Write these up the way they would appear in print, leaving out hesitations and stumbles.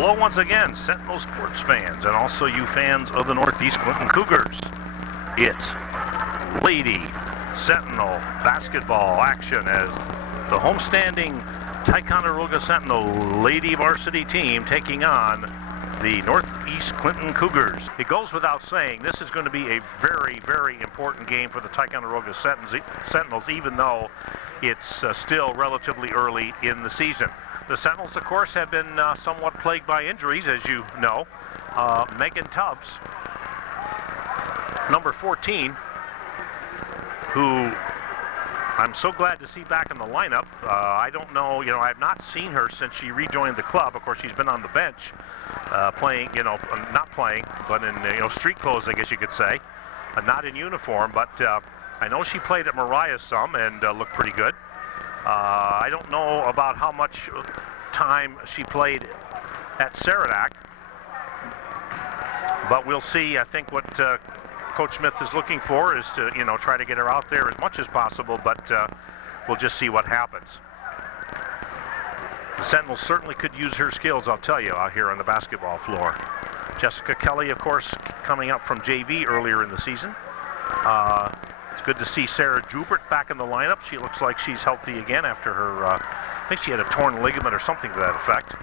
Hello once again, Sentinel sports fans, and also you fans of the Northeast Clinton Cougars. It's Lady Sentinel basketball action as the homestanding Ticonderoga Sentinel Lady varsity team taking on the Northeast Clinton Cougars. It goes without saying, this is going to be a very, very important game for the Ticonderoga Sentinels, even though it's still relatively early in the season. The Sentinels, of course, have been somewhat plagued by injuries, as you know. Megan Tubbs, number 14, who I'm so glad to see back in the lineup. I don't know, I have not seen her since she rejoined the club. Of course, she's been on the bench playing, not playing, but in, street clothes, I guess you could say. Not in uniform, but I know she played at Mariah some and looked pretty good. I don't know about how much time she played at Saranac, but we'll see. I think what Coach Smith is looking for is to, try to get her out there as much as possible, but we'll just see what happens. The Sentinels certainly could use her skills, I'll tell you, out here on the basketball floor. Jessica Kelly, of course, coming up from JV earlier in the season. It's good to see Sarah Jubert back in the lineup. She looks like she's healthy again after her, I think she had a torn ligament or something to that effect.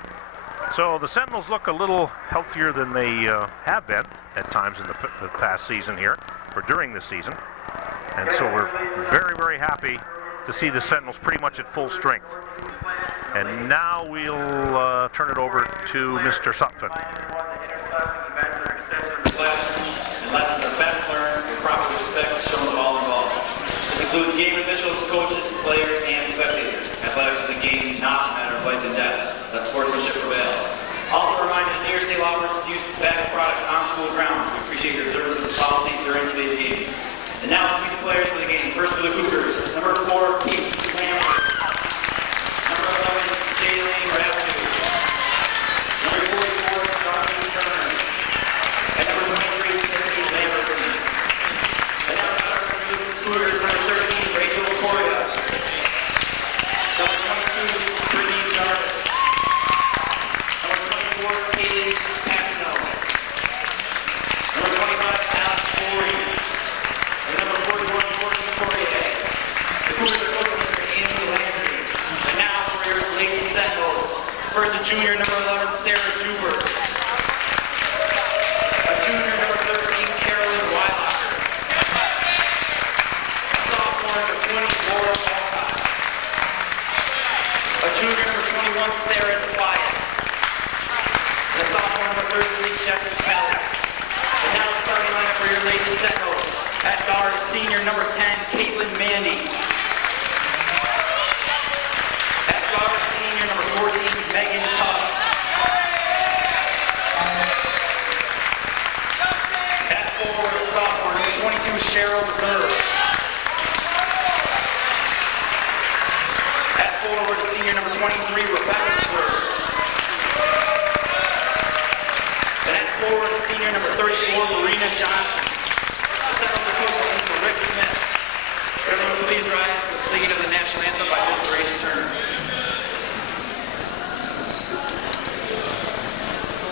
So the Sentinels look a little healthier than they have been at times in the past season here, or during this season. And so we're very, very happy to see the Sentinels pretty much at full strength. And now we'll turn it over to Mr. Sutphin. Lessons are best learned with proper respect shown to all involved. This includes game officials, coaches, players, and spectators. Athletics is a game, not a matter of life and death. Let sportsmanship prevail. Also a reminder that New York State law use tobacco products on school grounds. We appreciate your observance of this policy during today's game. And now let's meet the players for the game. First for the Cougars, number 4, Pete Lambert. Number 11, Jaylene Rathnew. Number 44, Darlene Turner. And number 23, Tiffany Lamberton. And now starts for the Cougars, number 13, Rachel Coria. Number 22, Brittany Jarvis. Number 24, Kaylee Passano. Number 25, Alex Corey. And number 41, Courtney Poirier. The Cougars are coached by Mr. Anthony Landry. And now for your Lady Sentinels. First, the junior, number 11, Sarah Jubert. A junior, number 13, Carolyn Weilacher. A sophomore, number 20, Laura Walcott. A junior, number 21, Sarah Defiant. And a sophomore, number 33, Jessica Kelly. And now the starting lineup for your Lady Sentinels. At guard, senior, number 10, Caitlin Mandy. At guard, senior, number 14, Megan Tubbs. At forward, sophomore, number 22, Cheryl Zerr. At forward, senior, number 23, Rebecca Zerr. And at forward, senior, number 34, Marina Johnson. The Sentinels are coached by Mr. Rick Smith. Everyone please rise for the singing of the national anthem by Ms. Gracie Turner.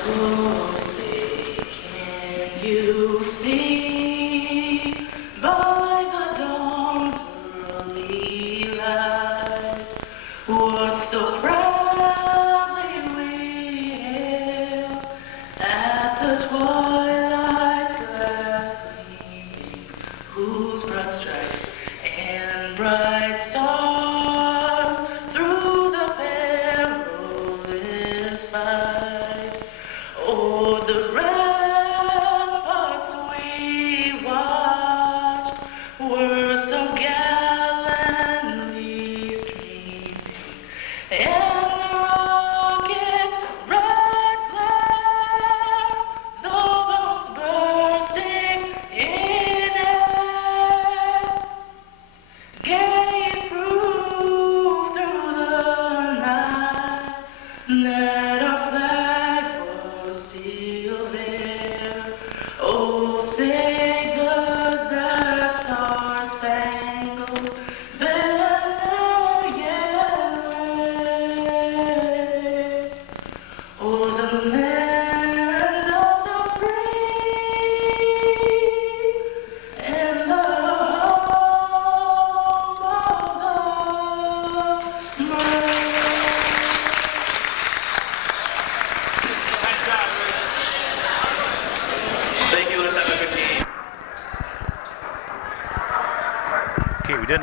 Oh, say, can you see by the dawn's early light what so proudly we hailed at the twilight's last gleaming, whose broad stripes and bright stars through the perilous fight. Oh,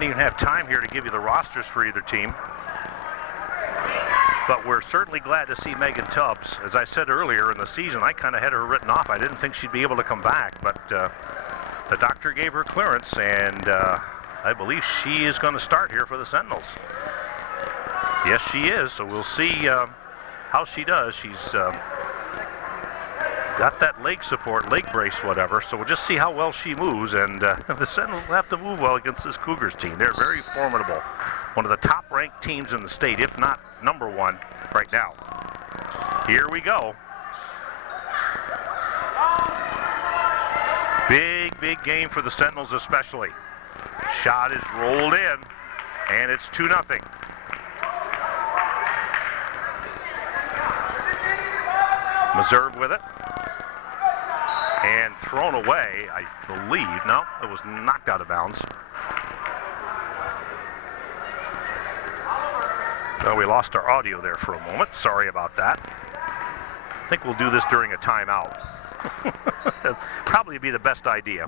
didn't even have time here to give you the rosters for either team. But we're certainly glad to see Megan Tubbs. As I said earlier in the season, I kind of had her written off. I didn't think she'd be able to come back, but the doctor gave her clearance, and I believe she is going to start here for the Sentinels. Yes, she is, so we'll see how she does. She's got that leg support, leg brace, whatever, so we'll just see how well she moves, and the Sentinels will have to move well against this Cougars team. They're very formidable. One of the top-ranked teams in the state, if not number one, right now. Here we go. Big game for the Sentinels especially. Shot is rolled in, and it's 2-0. Meserve with it. And thrown away, I believe. No, it was knocked out of bounds. Well, we lost our audio there for a moment. Sorry about that. I think we'll do this during a timeout. Probably be the best idea.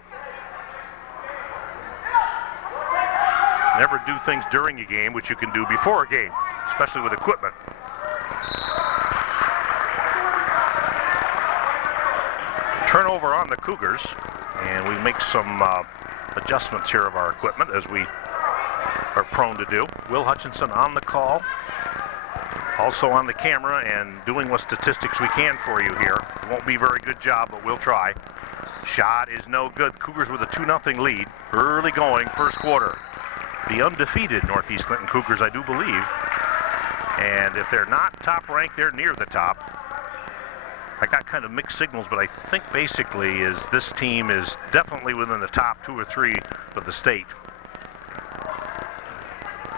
Never do things during a game which you can do before a game, especially with equipment. Turnover on the Cougars, and we make some adjustments here of our equipment as we are prone to do. Will Hutchinson on the call, also on the camera, and doing what statistics we can for you here. Won't be a very good job, but we'll try. Shot is no good. Cougars with a 2-0 lead, early going first quarter. The undefeated Northeast Clinton Cougars, I do believe, and if they're not top ranked, they're near the top. I got kind of mixed signals, but I think basically is this team is definitely within the top 2 or 3 of the state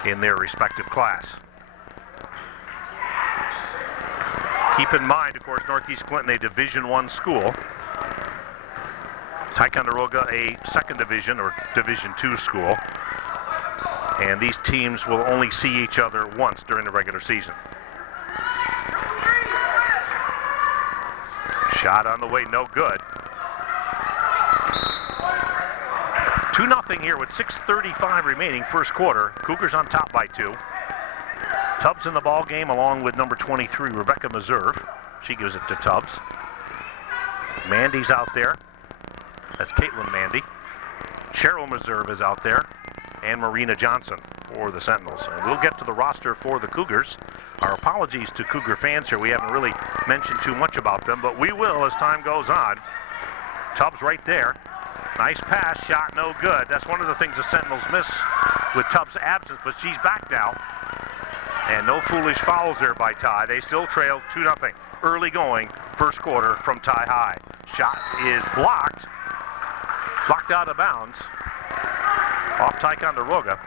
in their respective class. Keep in mind, of course, Northeast Clinton, a Division I school. Ticonderoga, a second division or Division II school. And these teams will only see each other once during the regular season. Shot on the way, no good. 2-0 here with 6:35 remaining first quarter. Cougars on top by 2. Tubbs in the ball game along with number 23, Rebecca Meserve. She gives it to Tubbs. Mandy's out there. That's Caitlin Mandy. Cheryl Meserve is out there. And Marina Johnson for the Sentinels. And we'll get to the roster for the Cougars. Our apologies to Cougar fans here. We haven't really mentioned too much about them, but we will as time goes on. Tubbs right there. Nice pass, shot no good. That's one of the things the Sentinels miss with Tubbs' absence, but she's back now. And no foolish fouls there by Ty. They still trail 2-0. Early going, first quarter from Ty High. Shot is blocked. Blocked out of bounds. Off Ticonderoga.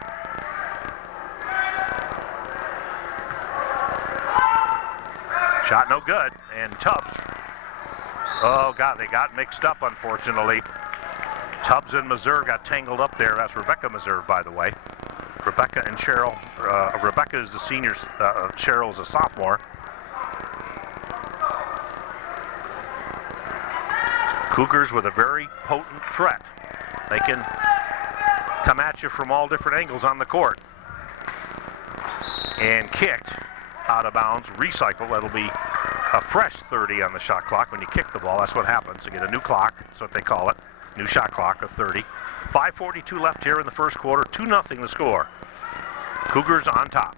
Shot no good, and Tubbs, oh God, they got mixed up unfortunately. Tubbs and Meserve got tangled up there. That's Rebecca Meserve, by the way. Rebecca and Cheryl, Rebecca is the senior, Cheryl is a sophomore. Cougars with a very potent threat. They can come at you from all different angles on the court. And kicked out of bounds, recycle. That'll be a fresh 30 on the shot clock. When you kick the ball, that's what happens. You get a new clock, that's what they call it. New shot clock of 30. 5:42 left here in the first quarter. 2-0 the score. Cougars on top.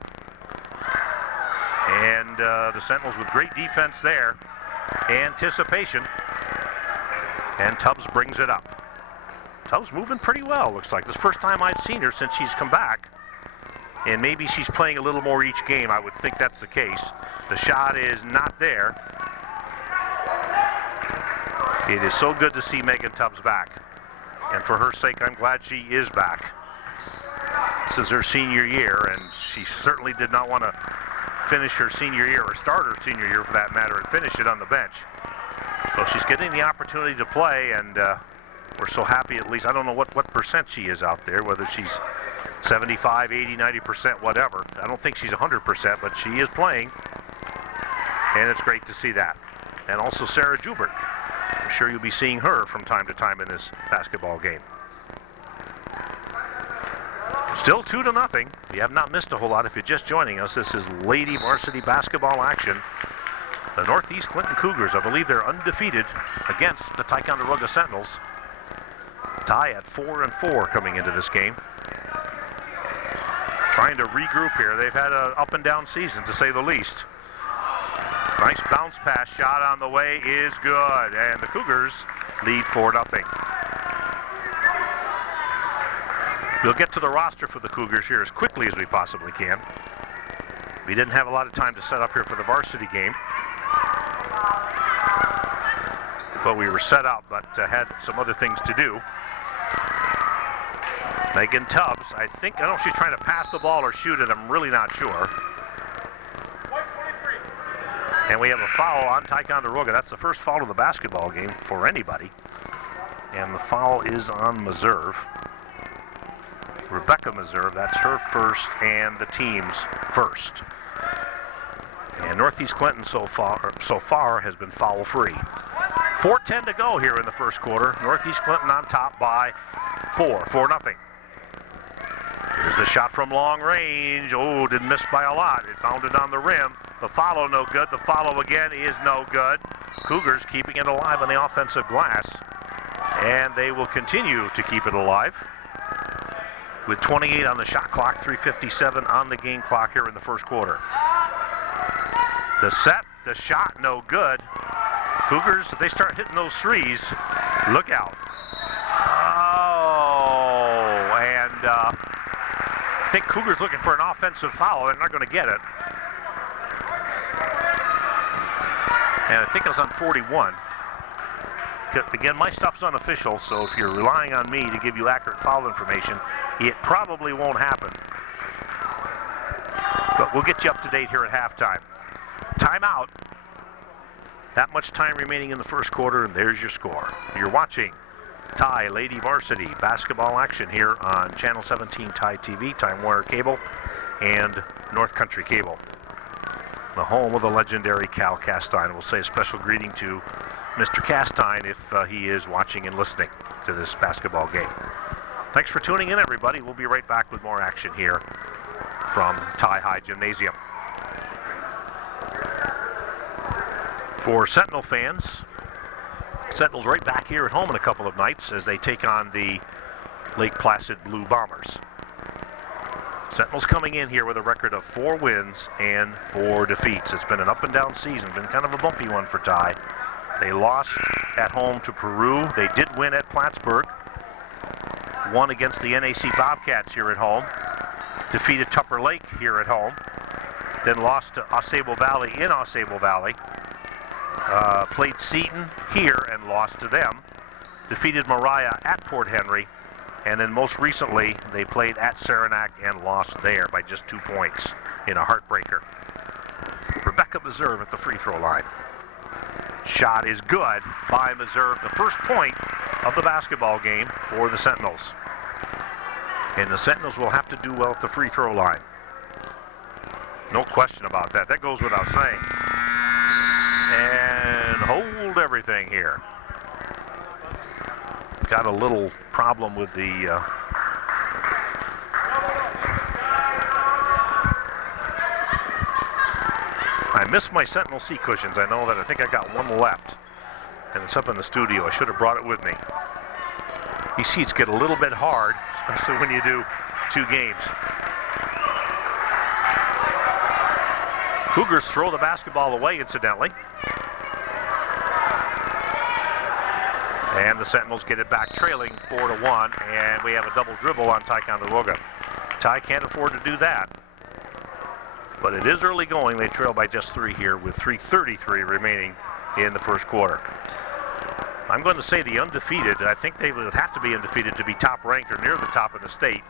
And the Sentinels with great defense there. Anticipation. And Tubbs brings it up. Tubbs moving pretty well, looks like. This is the first time I've seen her since she's come back. And maybe she's playing a little more each game. I would think that's the case. The shot is not there. It is so good to see Megan Tubbs back. And for her sake, I'm glad she is back. This is her senior year, and she certainly did not want to finish her senior year, or start her senior year for that matter, and finish it on the bench. So she's getting the opportunity to play, and we're so happy at least. I don't know what percent she is out there, whether she's 75, 80, 90%, whatever. I don't think she's 100%, but she is playing, and it's great to see that. And also Sarah Joubert. I'm sure you'll be seeing her from time to time in this basketball game. Still 2-0. You have not missed a whole lot if you're just joining us. This is Lady Varsity basketball action. The Northeast Clinton Cougars, I believe they're undefeated against the Ticonderoga Sentinels. Tie at 4-4 coming into this game. Trying to regroup here. They've had an up and down season, to say the least. Nice bounce pass shot on the way is good, and the Cougars lead 4-0. We'll get to the roster for the Cougars here as quickly as we possibly can. We didn't have a lot of time to set up here for the varsity game, but we were set up, but had some other things to do. Megan Tubbs, I don't know if she's trying to pass the ball or shoot it, I'm really not sure. And we have a foul on Ticonderoga. That's the first foul of the basketball game for anybody. And the foul is on Meserve. Rebecca Meserve, that's her first and the team's first. And Northeast Clinton so far has been foul free. 4:10 to go here in the first quarter. Northeast Clinton on top by 4-0. Here's the shot from long range. Oh, didn't miss by a lot. It bounded on the rim. The follow no good. The follow again is no good. Cougars keeping it alive on the offensive glass. And they will continue to keep it alive with 28 on the shot clock, 3:57 on the game clock here in the first quarter. The set, the shot, no good. Cougars, if they start hitting those threes, look out. Oh, and I think Cougars looking for an offensive foul. They're not going to get it. And I think it was on 41. Again, my stuff's unofficial, so if you're relying on me to give you accurate foul information, it probably won't happen. But we'll get you up to date here at halftime. Timeout. That much time remaining in the first quarter, and there's your score. You're watching Tie Lady Varsity basketball action here on Channel 17 Tie TV, Time Warner Cable, and North Country Cable. The home of the legendary Cal Castine. We'll say a special greeting to Mr. Castine if he is watching and listening to this basketball game. Thanks for tuning in, everybody. We'll be right back with more action here from Tie High Gymnasium. For Sentinel fans, Sentinels right back here at home in a couple of nights as they take on the Lake Placid Blue Bombers. Sentinels coming in here with a record of 4 wins and 4 defeats. It's been an up and down season, been kind of a bumpy one for Tie. They lost at home to Peru. They did win at Plattsburgh. Won against the NAC Bobcats here at home. Defeated Tupper Lake here at home. Then lost to Osable Valley in Osable Valley. Played Seton here and lost to them. Defeated Mariah at Port Henry. And then most recently, they played at Saranac and lost there by just 2 points in a heartbreaker. Rebecca Meserve at the free throw line. Shot is good by Meserve, the first point of the basketball game for the Sentinels. And the Sentinels will have to do well at the free throw line. No question about that. That goes without saying. And hold everything here. Got a little problem with the I missed my Sentinel seat cushions. I know that. I think I got one left, and it's up in the studio. I should have brought it with me. These seats get a little bit hard, especially when you do 2 games. Cougars throw the basketball away, incidentally. And the Sentinels get it back, trailing 4-1, and we have a double dribble on Ticonderoga. Ty can't afford to do that. But it is early going. They trail by just 3 here with 3:33 remaining in the first quarter. I'm going to say the undefeated, I think they would have to be undefeated to be top ranked or near the top of the state.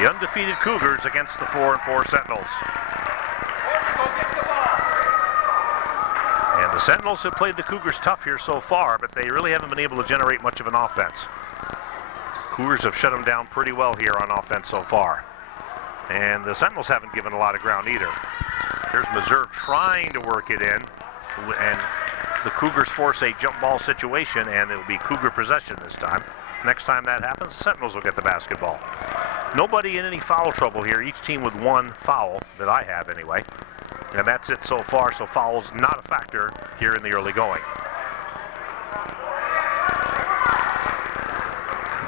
The undefeated Cougars against the 4-4 Sentinels. And the Sentinels have played the Cougars tough here so far, but they really haven't been able to generate much of an offense. Cougars have shut them down pretty well here on offense so far. And the Sentinels haven't given a lot of ground either. Here's Meserve trying to work it in, and the Cougars force a jump ball situation, and it'll be Cougar possession this time. Next time that happens, Sentinels will get the basketball. Nobody in any foul trouble here. Each team with one foul that I have anyway. And that's it so far, so fouls not a factor here in the early going.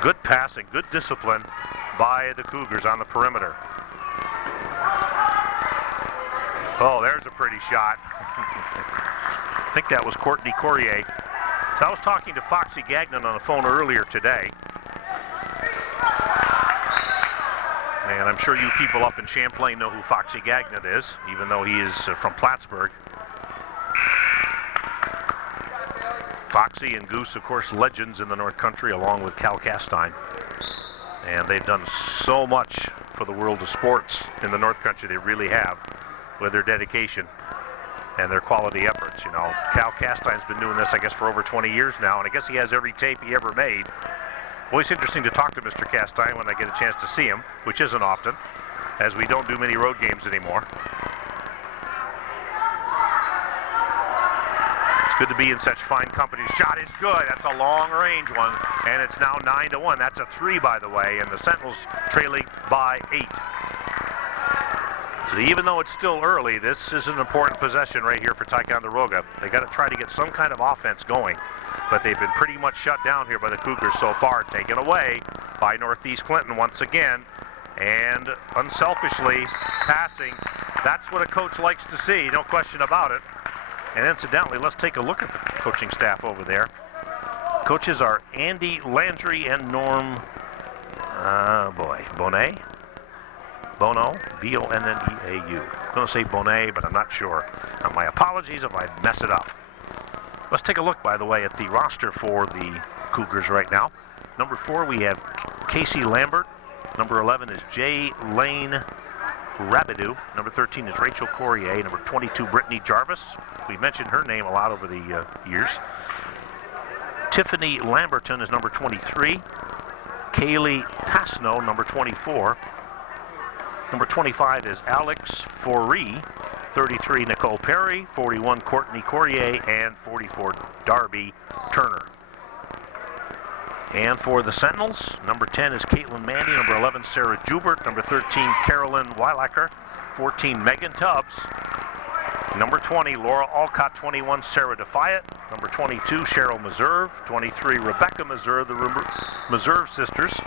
Good passing, good discipline by the Cougars on the perimeter. Oh, there's a pretty shot. I think that was Courtney Courier. So I was talking to Foxy Gagnon on the phone earlier today. And I'm sure you people up in Champlain know who Foxy Gagnon is, even though he is from Plattsburgh. Foxy and Goose, of course, legends in the North Country, along with Cal Castine. And they've done so much for the world of sports in the North Country. They really have, with their dedication and their quality efforts. You know, Cal Castine's been doing this, I guess, for over 20 years now, and I guess he has every tape he ever made. Always interesting to talk to Mr. Castine when I get a chance to see him, which isn't often, as we don't do many road games anymore. It's good to be in such fine company. The shot is good. That's a long range one, and it's now 9-1. That's a 3, by the way, and the Sentinels trailing by 8. So even though it's still early, this is an important possession right here for Ticonderoga. They got to try to get some kind of offense going, but they've been pretty much shut down here by the Cougars so far, taken away by Northeast Clinton once again, and unselfishly passing. That's what a coach likes to see, no question about it. And incidentally, let's take a look at the coaching staff over there. Coaches are Andy Landry and Norm, Bonet? Bono, B-O-N-N-E-A-U. I'm going to say Bonet, but I'm not sure. My apologies if I mess it up. Let's take a look, by the way, at the roster for the Cougars right now. Number 4, we have Casey Lambert. Number 11 is Jay Lane Rabideau. Number 13 is Rachel Courier. Number 22, Brittany Jarvis. We mentioned her name a lot over the years. Tiffany Lamberton is number 23. Kaylee Pasno, number 24. Number 25 is Alex Foree. 33, Nicole Perry. 41, Courtney Courier. And 44, Darby Turner. And for the Sentinels, number 10 is Caitlin Mandy. Number 11, Sarah Jubert. Number 13, Carolyn Weilacher. 14, Megan Tubbs. Number 20, Laura Alcott. 21, Sarah Defiant. Number 22, Cheryl Meserve. 23, Rebecca Meserve, the Meserve sisters.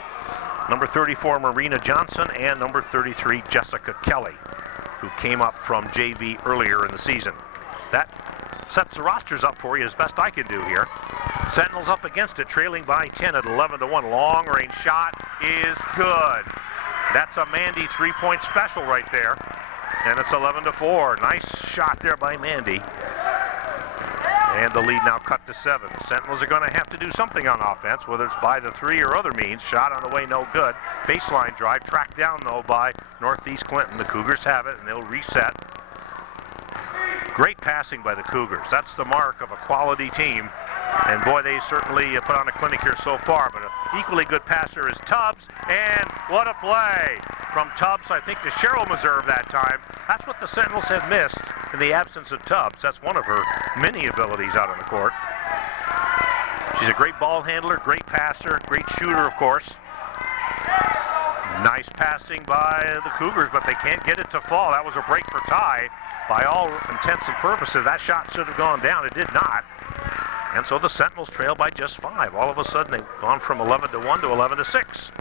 Number 34, Marina Johnson. And number 33, Jessica Kelly, who came up from JV earlier in the season. That sets the rosters up for you as best I can do here. Sentinels up against it, trailing by 10 at 11-1. Long range shot is good. That's a Mandy 3-point special right there. And it's 11-4. Nice shot there by Mandy. And the lead now cut to 7. The Sentinels are going to have to do something on offense, whether it's by the 3 or other means. Shot on the way, no good. Baseline drive, tracked down though by Northeast Clinton. The Cougars have it and they'll reset. Great passing by the Cougars. That's the mark of a quality team. And boy, they certainly put on a clinic here so far. But an equally good passer is Tubbs. And what a play from Tubbs, I think, to Cheryl Meserve that time. That's what the Sentinels have missed in the absence of Tubbs. That's one of her many abilities out on the court. She's a great ball handler, great passer, great shooter, of course. Nice passing by the Cougars, but they can't get it to fall. That was a break for tie. By all intents and purposes, that shot should have gone down. It did not. And so the Sentinels trail by just 5. All of a sudden, they've gone from 11-1 to 11-6.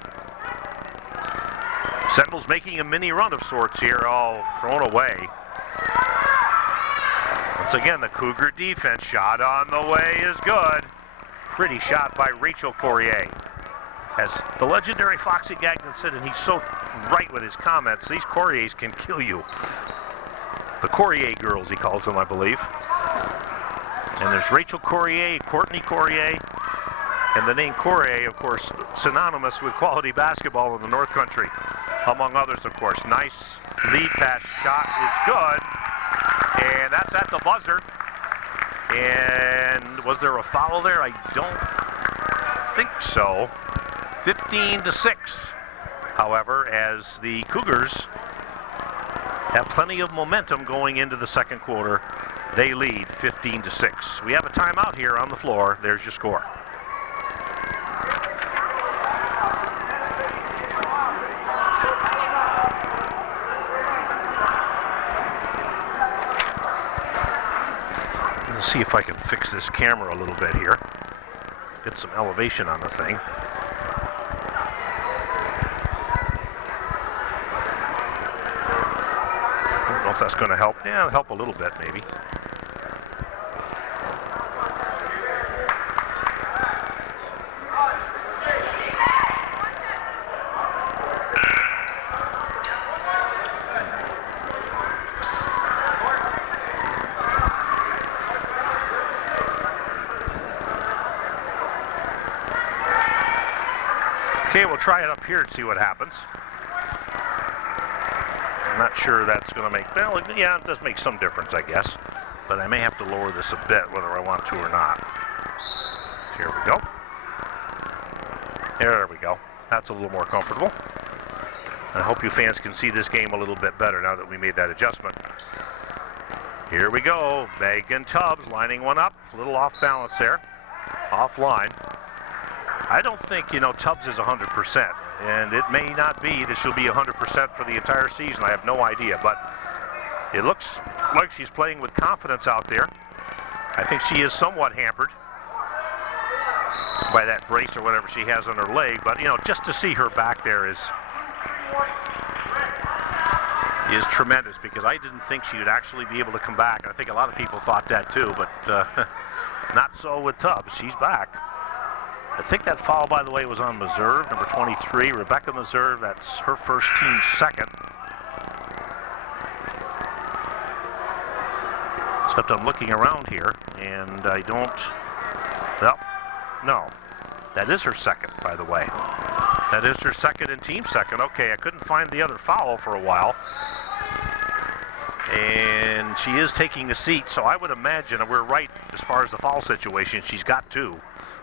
Sentinels making a mini run of sorts here, all thrown away. Once again, the Cougar defense shot on the way is good. Pretty shot by Rachel Courier. As the legendary Foxy Gagnon said, and he's so right with his comments, these Couriers can kill you. The Courier girls, he calls them, I believe. And there's Rachel Courier, Courtney Courier, and the name Courier, of course, synonymous with quality basketball in the North Country, among others, of course. Nice lead pass shot is good, and that's at the buzzer. And was there a foul there? I don't think so. 15-6, however, as the Cougars have plenty of momentum going into the second quarter. They lead 15-6. We have a timeout here on the floor. There's your score. Let's see if I can fix this camera a little bit here. Get some elevation on the thing. I don't know if that's going to help. Yeah, it'll help a little bit, maybe. Okay, we'll try it up here and see what happens. I'm not sure that's going to make, well, yeah, it does make some difference, I guess. But I may have to lower this a bit, whether I want to or not. Here we go. There we go. That's a little more comfortable. I hope you fans can see this game a little bit better now that we made that adjustment. Here we go. Megan Tubbs lining one up. A little off balance there. Offline. I don't think, Tubbs is 100%, and it may not be that she'll be 100% for the entire season. I have no idea, but it looks like she's playing with confidence out there. I think she is somewhat hampered by that brace or whatever she has on her leg, but, just to see her back there is tremendous, because I didn't think she would actually be able to come back. And I think a lot of people thought that too, but not so with Tubbs. She's back. I think that foul, by the way, was on Meserve, number 23, Rebecca Meserve. That's her first, team's second. Except I'm looking around here, and I don't, well, no. That is her second, by the way. That is her second and team second. Okay, I couldn't find the other foul for a while. And she is taking the seat, so I would imagine we're right as far as the foul situation. She's got two.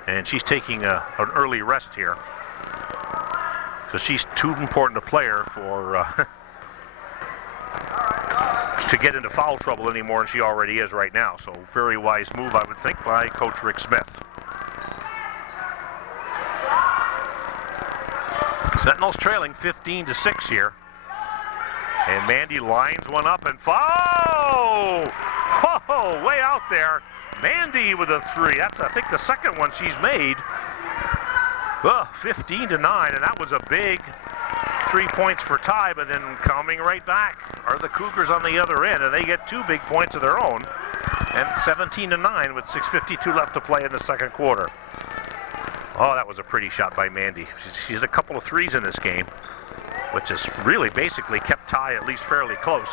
And she's taking an early rest here because she's too important a player for to get into foul trouble anymore, and she already is right now. So very wise move, I would think, by Coach Rick Smith. Sentinels trailing 15-6 here. And Mandy lines one up and foul! Whoa, way out there. Mandy with a three. That's, I think, the second one she's made. 15-9, and that was a big 3 points for Ty, but then coming right back are the Cougars on the other end, and they get 2 big points of their own. And 17-9 with 6:52 left to play in the second quarter. Oh, that was a pretty shot by Mandy. She's a couple of threes in this game, which has really basically kept Ty at least fairly close.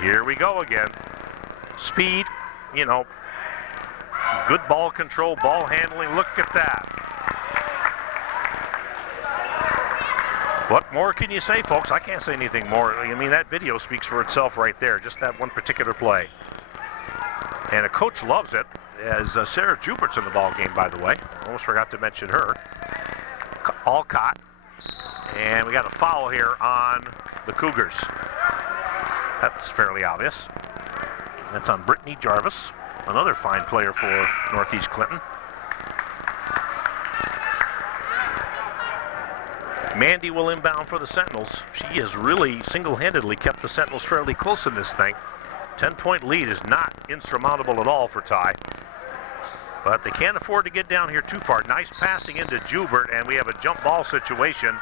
Here we go again. Speed, good ball control, ball handling. Look at that. What more can you say, folks? I can't say anything more. I mean, that video speaks for itself right there, just that one particular play. And a coach loves it, as Sarah Jubert's in the ball game, by the way. Almost forgot to mention her. Alcott. And we got a foul here on the Cougars. That's fairly obvious. That's on Brittany Jarvis, another fine player for Northeast Clinton. Mandy will inbound for the Sentinels. She has really single-handedly kept the Sentinels fairly close in this thing. 10-point lead is not insurmountable at all for Ty. But they can't afford to get down here too far. Nice passing into Jubert, and we have a jump ball situation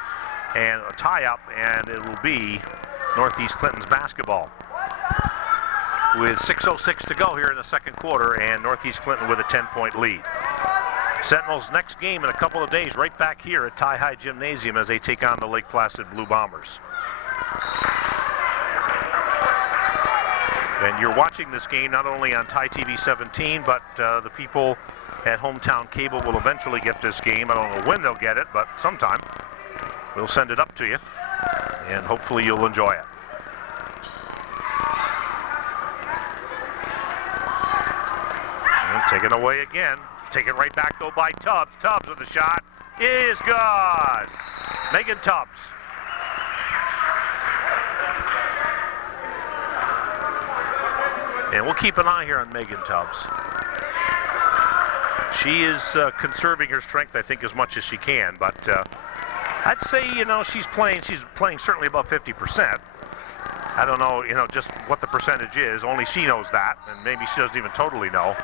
and a tie-up, and it will be Northeast Clinton's basketball. With 6:06 to go here in the second quarter, and Northeast Clinton with a 10-point lead. Sentinels next game in a couple of days right back here at Ty High Gymnasium as they take on the Lake Placid Blue Bombers. And you're watching this game not only on Ty TV 17, but the people at Hometown Cable will eventually get this game. I don't know when they'll get it, but sometime. We'll send it up to you, and hopefully you'll enjoy it. And taken away again. Taken right back, though, by Tubbs. Tubbs with the shot is good. Megan Tubbs. And we'll keep an eye here on Megan Tubbs. She is conserving her strength, I think, as much as she can. But I'd say, she's playing certainly above 50%. I don't know, just what the percentage is. Only she knows that, and maybe she doesn't even totally know.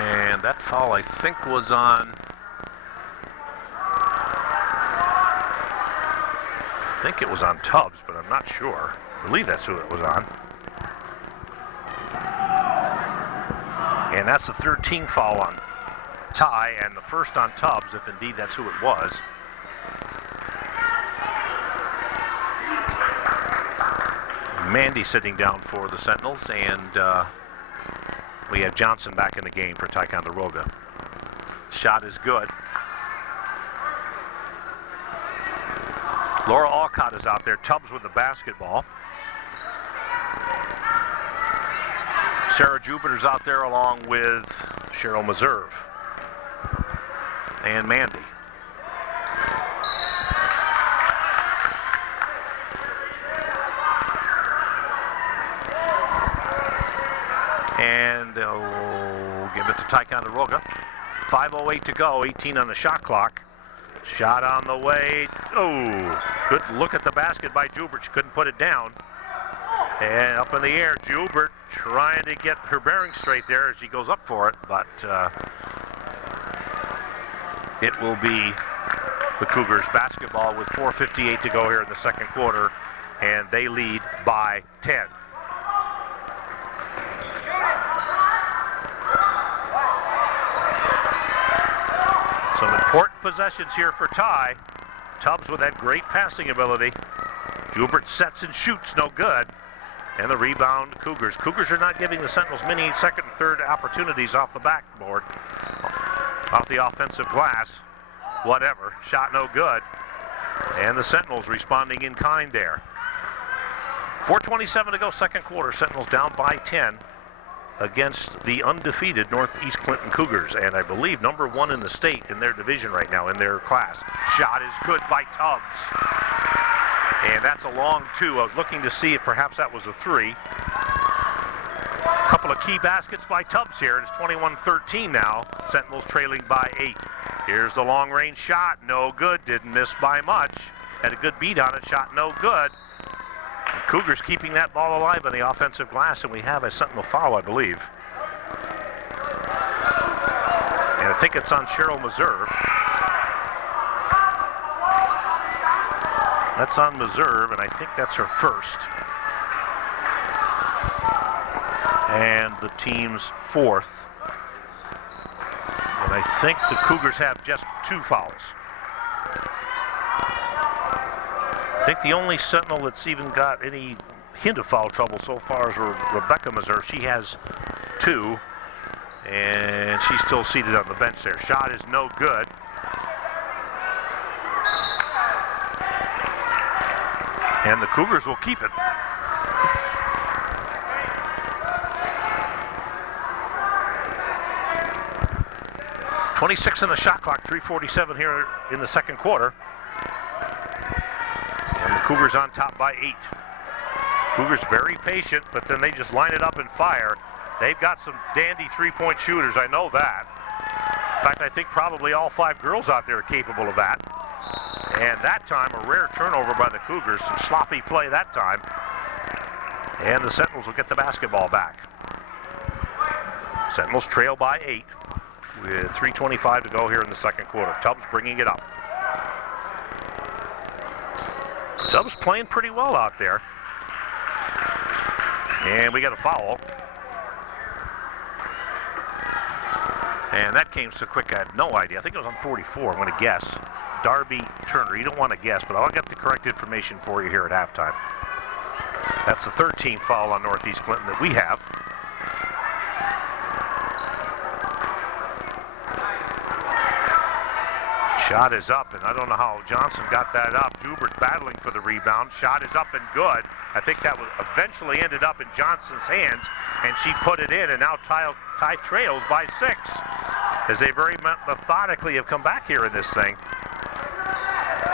And that foul, I think, was on... I think it was on Tubbs, but I'm not sure. I believe that's who it was on. And that's the 13th foul on Ty, and the first on Tubbs, if indeed that's who it was. Mandy sitting down for the Sentinels, and we have Johnson back in the game for Ticonderoga. Shot is good. Laura Alcott is out there. Tubbs with the basketball. Sarah Jupiter's out there along with Cheryl Meserve and Mandy. And they'll give it to Ticonderoga. 5:08 to go, 18 on the shot clock. Shot on the way. Oh, good look at the basket by Jubert. She couldn't put it down. And up in the air, Jubert trying to get her bearings straight there as she goes up for it, but it will be the Cougars basketball with 4:58 to go here in the second quarter, and they lead by 10. Some important possessions here for Ty. Tubbs with that great passing ability. Jubert sets and shoots, no good. And the rebound, Cougars. Cougars are not giving the Sentinels many second and third opportunities off the backboard, off the offensive glass. Whatever, shot no good. And the Sentinels responding in kind there. 4:27 to go, second quarter. Sentinels down by 10 against the undefeated Northeast Clinton Cougars, and I believe number one in the state in their division right now, in their class. Shot is good by Tubbs. And that's a long two. I was looking to see if perhaps that was a three. A couple of key baskets by Tubbs here. It's 21-13 now. Sentinels trailing by 8. Here's the long range shot. No good. Didn't miss by much. Had a good beat on it. Shot no good. The Cougars keeping that ball alive on the offensive glass, and we have a Sentinel foul, I believe. And I think it's on Cheryl Meserve. That's on Meserve, and I think that's her first. And the team's fourth. And I think the Cougars have just 2 fouls. I think the only Sentinel that's even got any hint of foul trouble so far is Rebecca Meserve. She has 2, and she's still seated on the bench there. Shot is no good. And the Cougars will keep it. .26 on the shot clock, 3:47 here in the second quarter. And the Cougars on top by 8. Cougars very patient, but then they just line it up and fire. They've got some dandy three-point shooters, I know that. In fact, I think probably all 5 girls out there are capable of that. And that time, a rare turnover by the Cougars. Some sloppy play that time. And the Sentinels will get the basketball back. Sentinels trail by 8 with 3:25 to go here in the second quarter. Tubbs bringing it up. Tubbs playing pretty well out there. And we got a foul. And that came so quick I had no idea. I think it was on 44, I'm going to guess. Darby Turner. You don't want to guess, but I'll get the correct information for you here at halftime. That's the 13th foul on Northeast Clinton that we have. Shot is up, and I don't know how Johnson got that up. Jubert battling for the rebound. Shot is up and good. I think that was eventually ended up in Johnson's hands, and she put it in, and now Ty trails by 6 as they very methodically have come back here in this thing.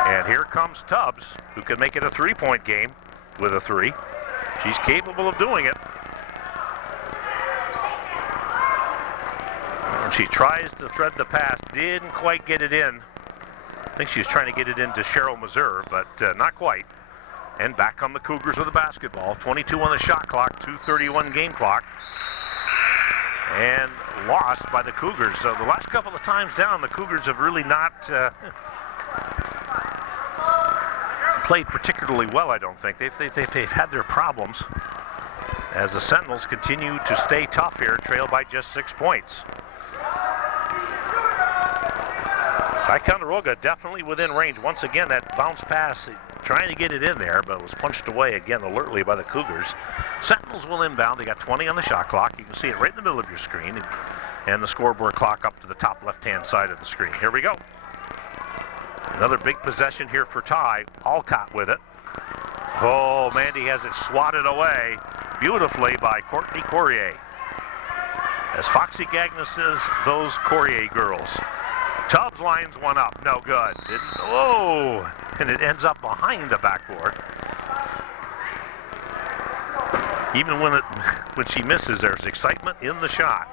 And here comes Tubbs, who can make it a 3-point game with a 3. She's capable of doing it. And she tries to thread the pass, didn't quite get it in. I think she was trying to get it into Cheryl Meserve, but not quite. And back come the Cougars with the basketball. 22 on the shot clock, 2:31 game clock. And lost by the Cougars. So the last couple of times down, the Cougars have really not played particularly well, I don't think. They've had their problems as the Sentinels continue to stay tough here, trailed by just 6 points. Ticonderoga definitely within range. Once again, that bounce pass, trying to get it in there, but was punched away again alertly by the Cougars. Sentinels will inbound. They got 20 on the shot clock. You can see it right in the middle of your screen, and the scoreboard clock up to the top left-hand side of the screen. Here we go. Another big possession here for Ty. Alcott with it. Oh, Mandy has it swatted away beautifully by Courtney Courier. As Foxy Gagnon says, those Courier girls. Tubbs lines one up, no good. Oh, and it ends up behind the backboard. Even when she misses, there's excitement in the shot.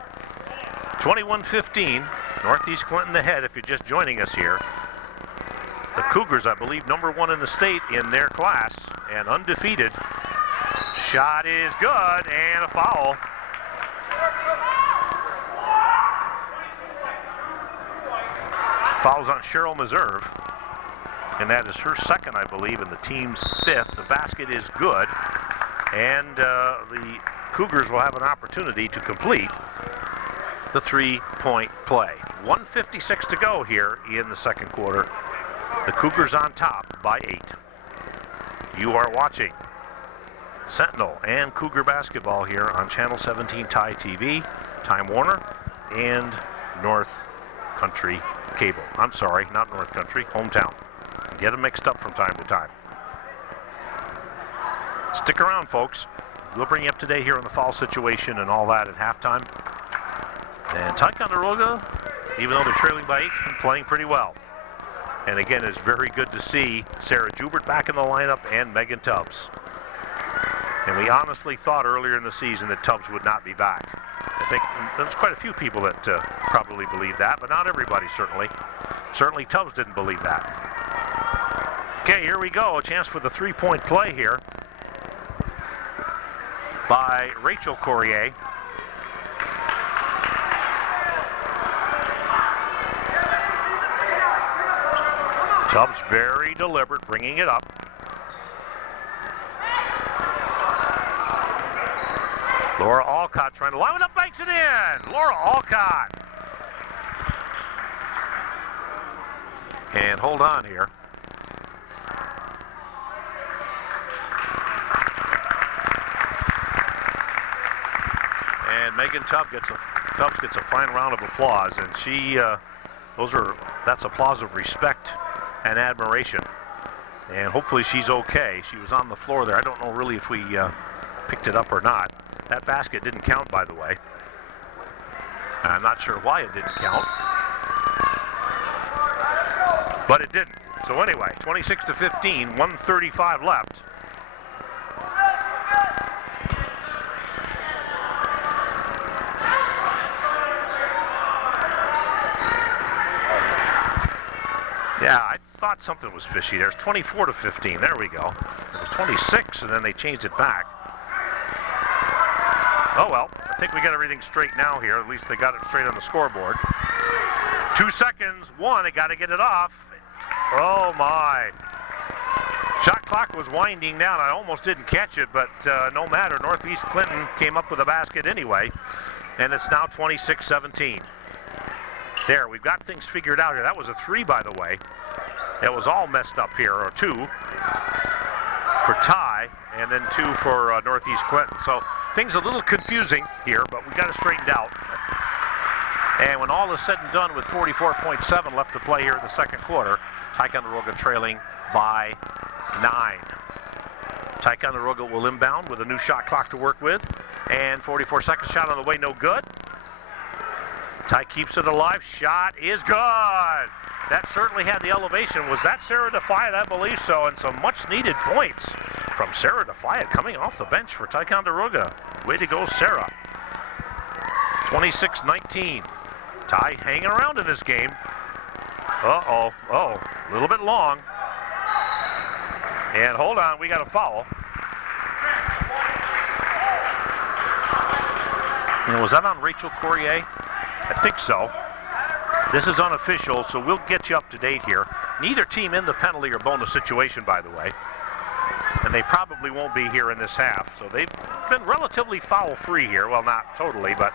21-15, Northeast Clinton ahead if you're just joining us here. The Cougars, I believe, #1 in the state in their class and undefeated. Shot is good and a foul. Fouls on Cheryl Meserve, and that is her second, I believe, and the team's 5th. The basket is good, and the Cougars will have an opportunity to complete the 3-point play. 1:56 to go here in the second quarter. The Cougars on top by 8. You are watching Sentinel and Cougar basketball here on Channel 17 Ty TV, Time Warner, and North Country Cable. I'm sorry, not North Country, Hometown. Get them mixed up from time to time. Stick around, folks. We'll bring you up to date here on the foul situation and all that at halftime. And Ticonderoga, even though they're trailing by 8, has been playing pretty well. And again, it's very good to see Sarah Jubert back in the lineup and Megan Tubbs. And we honestly thought earlier in the season that Tubbs would not be back. I think there's quite a few people that probably believe that, but not everybody certainly. Certainly Tubbs didn't believe that. Okay, here we go. A chance for the 3-point play here by Rachel Courier. Tubbs very deliberate, bringing it up. Laura Alcott trying to line it up, banks it in. Laura Alcott. And hold on here. And Megan Tubbs gets a fine round of applause, and that's applause of respect and admiration. And hopefully she's okay. She was on the floor there. I don't know really if we picked it up or not. That basket didn't count, by the way. I'm not sure why it didn't count, but it didn't. So anyway, 26-15, 1:35 left. Yeah, I thought something was fishy. There's 24-15. There we go. It was 26, and then they changed it back. Oh well, I think we got everything straight now here. At least they got it straight on the scoreboard. 2 seconds. 1, they got to get it off. Oh my. Shot clock was winding down. I almost didn't catch it, but no matter. Northeast Clinton came up with a basket anyway, and it's now 26-17. There, we've got things figured out here. That was a 3, by the way. It was all messed up here, or 2 for Ty, and then 2 for Northeast Clinton. So things a little confusing here, but we got it straightened out. And when all is said and done with 44.7 left to play here in the second quarter, Ticonderoga trailing by 9. Ticonderoga will inbound with a new shot clock to work with, and 44 seconds shot on the way, no good. Ty keeps it alive. Shot is good. That certainly had the elevation. Was that Sarah Defiant? I believe so, and some much-needed points from Sarah Defiant coming off the bench for Ticonderoga. Way to go, Sarah. 26-19. Ty hanging around in this game. Uh-oh. Oh, a little bit long. And hold on, we got a foul. And was that on Rachel Courier? I think so. This is unofficial, so we'll get you up to date here. Neither team in the penalty or bonus situation, by the way. And they probably won't be here in this half. So they've been relatively foul-free here. Well, not totally, but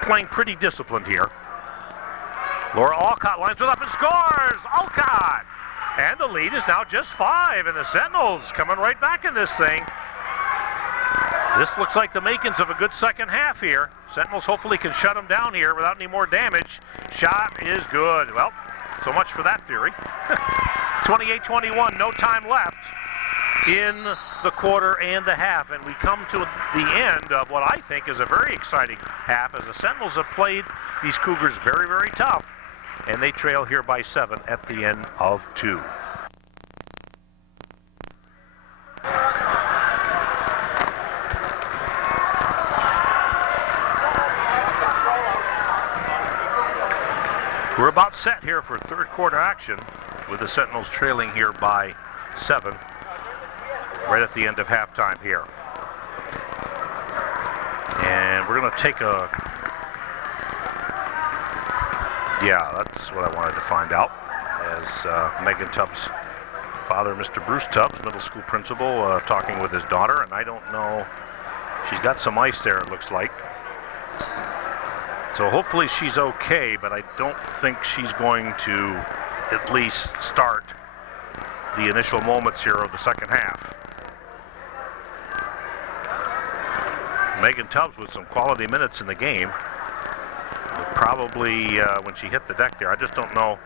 playing pretty disciplined here. Laura Alcott lines it up and scores! Alcott! And the lead is now just 5, and the Sentinels coming right back in this thing. This looks like the makings of a good second half here. Sentinels hopefully can shut them down here without any more damage. Shot is good. Well, so much for that theory. 28-21, no time left in the quarter and the half. And we come to the end of what I think is a very exciting half, as the Sentinels have played these Cougars very, very tough. And they trail here by 7 at the end of 2. We're about set here for third quarter action, with the Sentinels trailing here by 7 right at the end of halftime here. And we're going to take a... Yeah, that's what I wanted to find out, as Megan Tubbs' father, Mr. Bruce Tubbs, middle school principal, talking with his daughter, and I don't know, she's got some ice there, it looks like. So hopefully she's okay, but I don't think she's going to at least start the initial moments here of the second half. Megan Tubbs with some quality minutes in the game. Probably when she hit the deck there, I just don't know,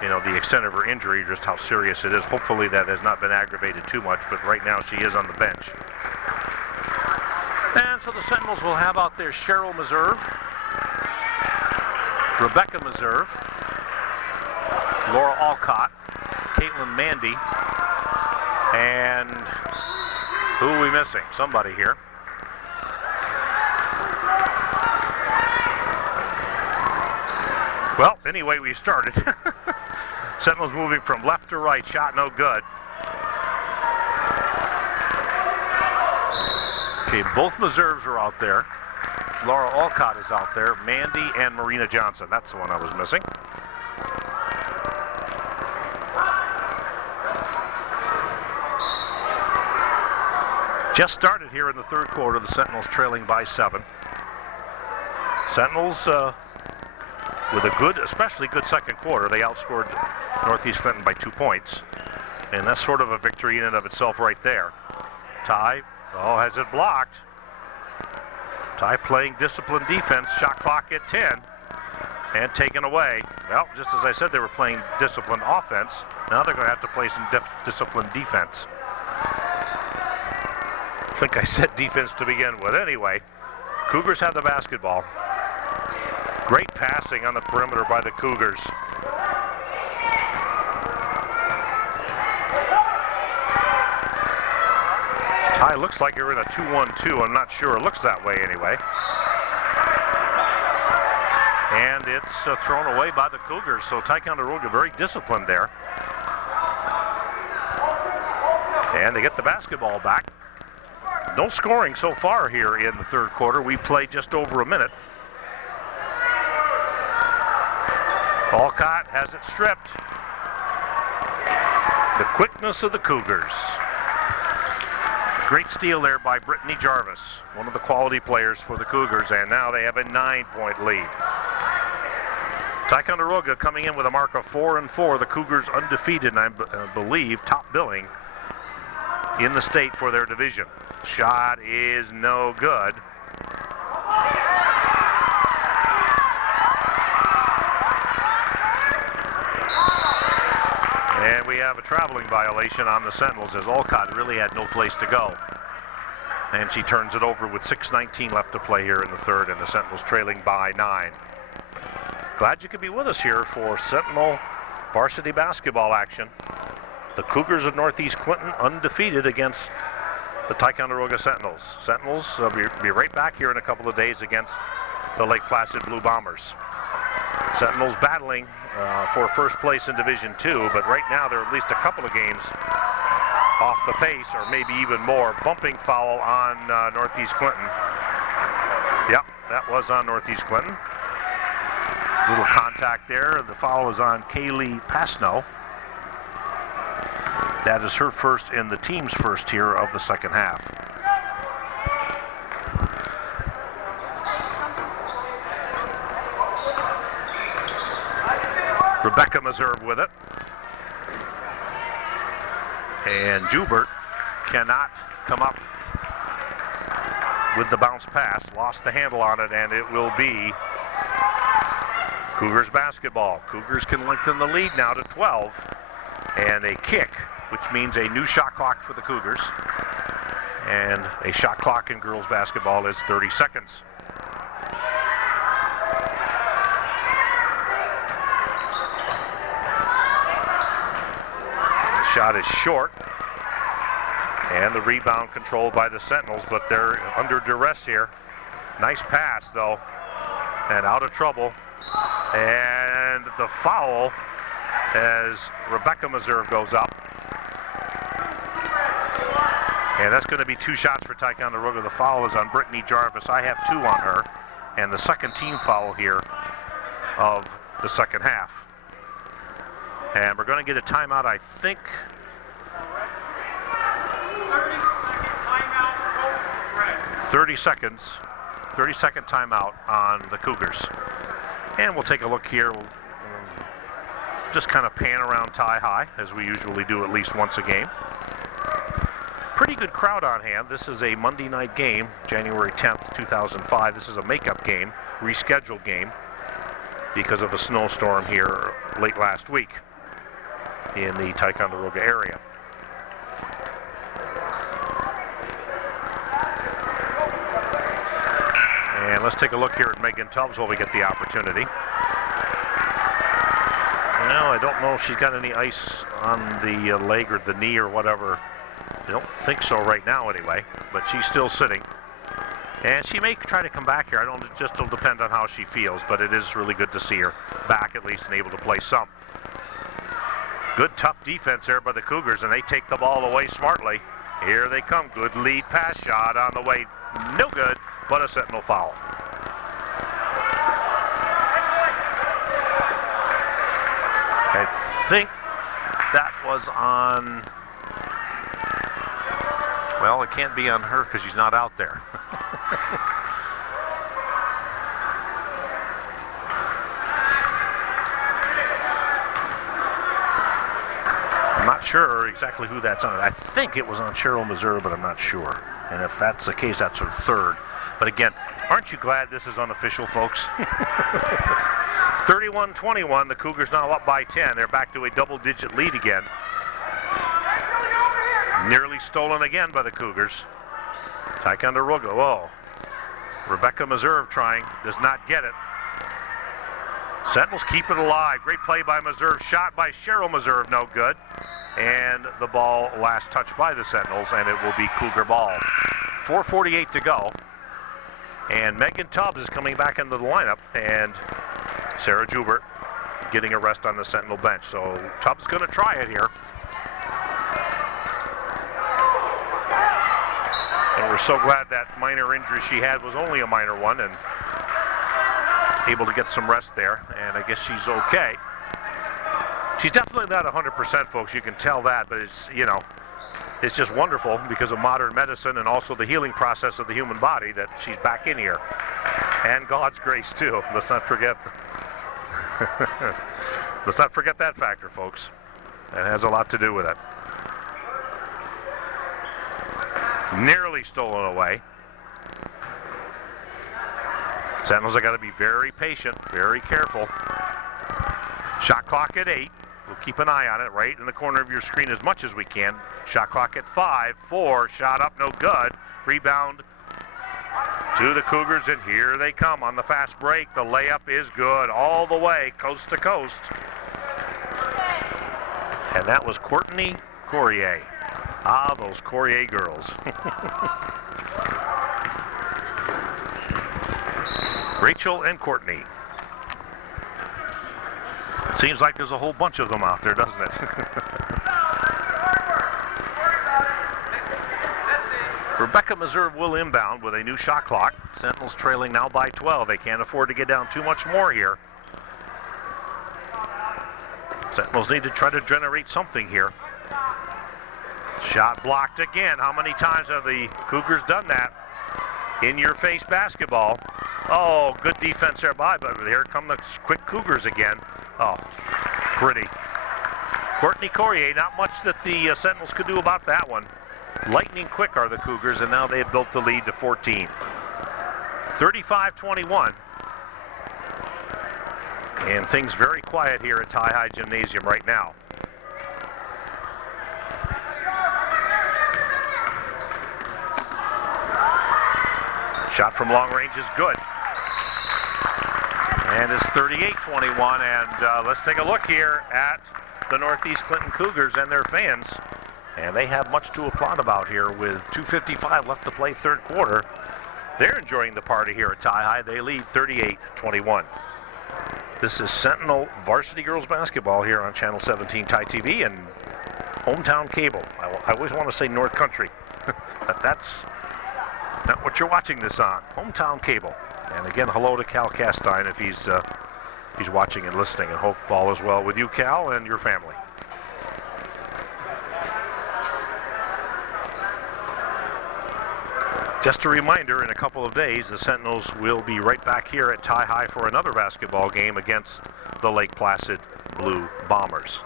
the extent of her injury, just how serious it is. Hopefully that has not been aggravated too much, but right now she is on the bench. And so the Sentinels will have out there Cheryl Meserve, Rebecca Meserve, Laura Alcott, Caitlin Mandy, and who are we missing? Somebody here. Well, anyway, we started. Sentinels moving from left to right, shot no good. Okay, both Meserves are out there. Laura Alcott is out there. Mandy and Marina Johnson. That's the one I was missing. Just started here in the third quarter. The Sentinels trailing by 7. Sentinels with a good, especially good second quarter. They outscored Northeast Clinton by 2 points. And that's sort of a victory in and of itself right there. Ty, has it blocked. Ty playing disciplined defense, shot clock at 10, and taken away. Well, just as I said, they were playing disciplined offense. Now they're going to have to play some disciplined defense. I think I said defense to begin with. Anyway, Cougars have the basketball. Great passing on the perimeter by the Cougars. Ty looks like you're in a 2-1-2. I'm not sure. It looks that way anyway. And it's thrown away by the Cougars. So Ticonderoga very disciplined there. And they get the basketball back. No scoring so far here in the third quarter. We played just over a minute. Alcott has it stripped. The quickness of the Cougars. Great steal there by Brittany Jarvis, one of the quality players for the Cougars, and now they have a 9-point lead. Ticonderoga coming in with a mark of 4-4. The Cougars undefeated, and I believe top billing in the state for their division. Shot is no good. And we have a traveling violation on the Sentinels, as Alcott really had no place to go. And she turns it over with 6:19 left to play here in the third, and the Sentinels trailing by 9. Glad you could be with us here for Sentinel varsity basketball action. The Cougars of Northeast Clinton undefeated against the Ticonderoga Sentinels. Sentinels will be right back here in a couple of days against the Lake Placid Blue Bombers. Sentinels battling for first place in Division II, but right now they're at least a couple of games off the pace, or maybe even more. Bumping foul on Northeast Clinton. Yep, that was on Northeast Clinton. Little contact there. The foul is on Kaylee Pasno. That is her first and the team's first here of the second half. Rebecca Meserve with it. And Joubert cannot come up with the bounce pass. Lost the handle on it, and it will be Cougars basketball. Cougars can lengthen the lead now to 12. And a kick, which means a new shot clock for the Cougars. And a shot clock in girls basketball is 30 seconds. The shot is short. And the rebound controlled by the Sentinels, but they're under duress here. Nice pass, though. And out of trouble. And the foul as Rebecca Meserve goes up. And that's going to be 2 shots for Ticonderoga. The foul is on Brittany Jarvis. I have 2 on her. And the second team foul here of the second half. And we're going to get a timeout, I think. 30 seconds. 30-second timeout on the Cougars. And we'll take a look here. We'll just kind of pan around Tie High, as we usually do at least once a game. Pretty good crowd on hand. This is a Monday night game, January 10th, 2005. This is a makeup game, rescheduled game, because of a snowstorm here late last week in the Ticonderoga area. And let's take a look here at Megan Tubbs while we get the opportunity. Well, I don't know if she's got any ice on the leg or the knee or whatever. I don't think so right now anyway, but she's still sitting. And she may try to come back here. It just will depend on how she feels, but it is really good to see her back at least and able to play some. Good tough defense there by the Cougars, and they take the ball away smartly. Here they come. Good lead pass shot on the way. No good, but a Sentinel foul. I think that was on, well, it can't be on her because she's not out there. I'm not sure exactly who that's on. I think it was on Cheryl Meserve, but I'm not sure. And if that's the case, that's her third. But again, aren't you glad this is unofficial, folks? 31-21, the Cougars now up by 10. They're back to a double-digit lead again. Nearly stolen again by the Cougars. Ticonderoga, whoa. Rebecca Meserve trying, does not get it. Sentinels keep it alive. Great play by Meserve, shot by Cheryl Meserve, no good. And the ball last touched by the Sentinels, and it will be Cougar ball. 4:48 to go. And Megan Tubbs is coming back into the lineup, and Sarah Joubert getting a rest on the Sentinel bench. So Tubbs going to try it here. And we're so glad that minor injury she had was only a minor one, and able to get some rest there. And I guess she's okay. She's definitely not 100%, folks. You can tell that, but it's, you know, it's just wonderful because of modern medicine and also the healing process of the human body that she's back in here. And God's grace, too. Let's not forget. Let's not forget that factor, folks. It has a lot to do with it. Nearly stolen away. Sentinels have got to be very patient, very careful. Shot clock at 8. We'll keep an eye on it right in the corner of your screen as much as we can. Shot clock at 5, 4, shot up, no good. Rebound to the Cougars, and here they come on the fast break. The layup is good all the way, coast to coast. And that was Courtney Courier. Ah, those Courier girls. Rachel and Courtney. Seems like there's a whole bunch of them out there, doesn't it? Rebecca Meserve will inbound with a new shot clock. Sentinels trailing now by 12. They can't afford to get down too much more here. Sentinels need to try to generate something here. Shot blocked again. How many times have the Cougars done that? In-your-face basketball. Oh, good defense there but here come the quick Cougars again. Oh, pretty. Courtney Courier, not much that the Sentinels could do about that one. Lightning quick are the Cougars, and now they have built the lead to 14. 35-21. And things very quiet here at Tie High Gymnasium right now. Shot from long range is good. And it's 38-21, and let's take a look here at the Northeast Clinton Cougars and their fans. And they have much to applaud about here with 2:55 left to play third quarter. They're enjoying the party here at Tie High. They lead 38-21. This is Sentinel Varsity Girls Basketball here on Channel 17 Tie TV and Hometown Cable. I always want to say North Country, but that's not what you're watching this on. Hometown Cable. And again, hello to Cal Castine if he's watching and listening, and hope all is well with you, Cal, and your family. Just a reminder, in a couple of days, the Sentinels will be right back here at Tie High for another basketball game against the Lake Placid Blue Bombers.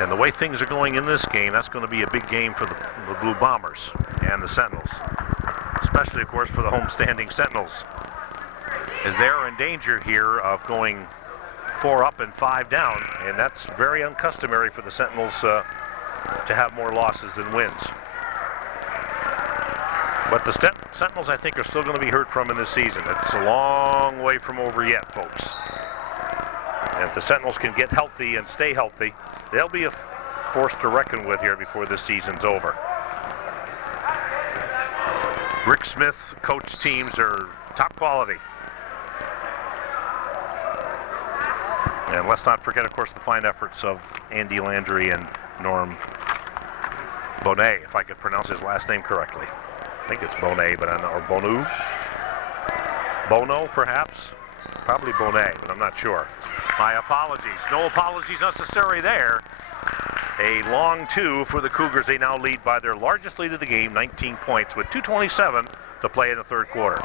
And the way things are going in this game, that's going to be a big game for the Blue Bombers and the Sentinels. Especially, of course, for the homestanding Sentinels, as they are in danger here of going 4 up and 5 down, and that's very uncustomary for the Sentinels to have more losses than wins. But the Sentinels, I think, are still going to be heard from in this season. It's a long way from over yet, folks. And if the Sentinels can get healthy and stay healthy, they'll be a force to reckon with here before this season's over. Rick Smith coach teams are top quality. And let's not forget, of course, the fine efforts of Andy Landry and Norm Bonet, if I could pronounce his last name correctly. I think it's Bonet, but I don't know, or Bonu? Bono, perhaps? Probably Bonet, but I'm not sure. My apologies. No apologies necessary there. A long 2 for the Cougars. They now lead by their largest lead of the game, 19 points, with 2:27 to play in the third quarter.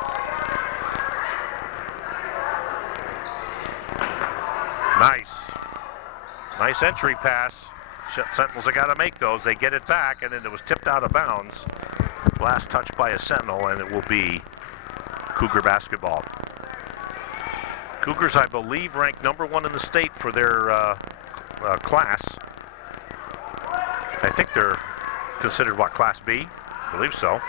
Nice entry pass. Sentinels have got to make those. They get it back, and then it was tipped out of bounds. Last touch by a Sentinel, and it will be Cougar basketball. Cougars, I believe, ranked #1 in the state for their class. I think they're considered, what, Class B? I believe so.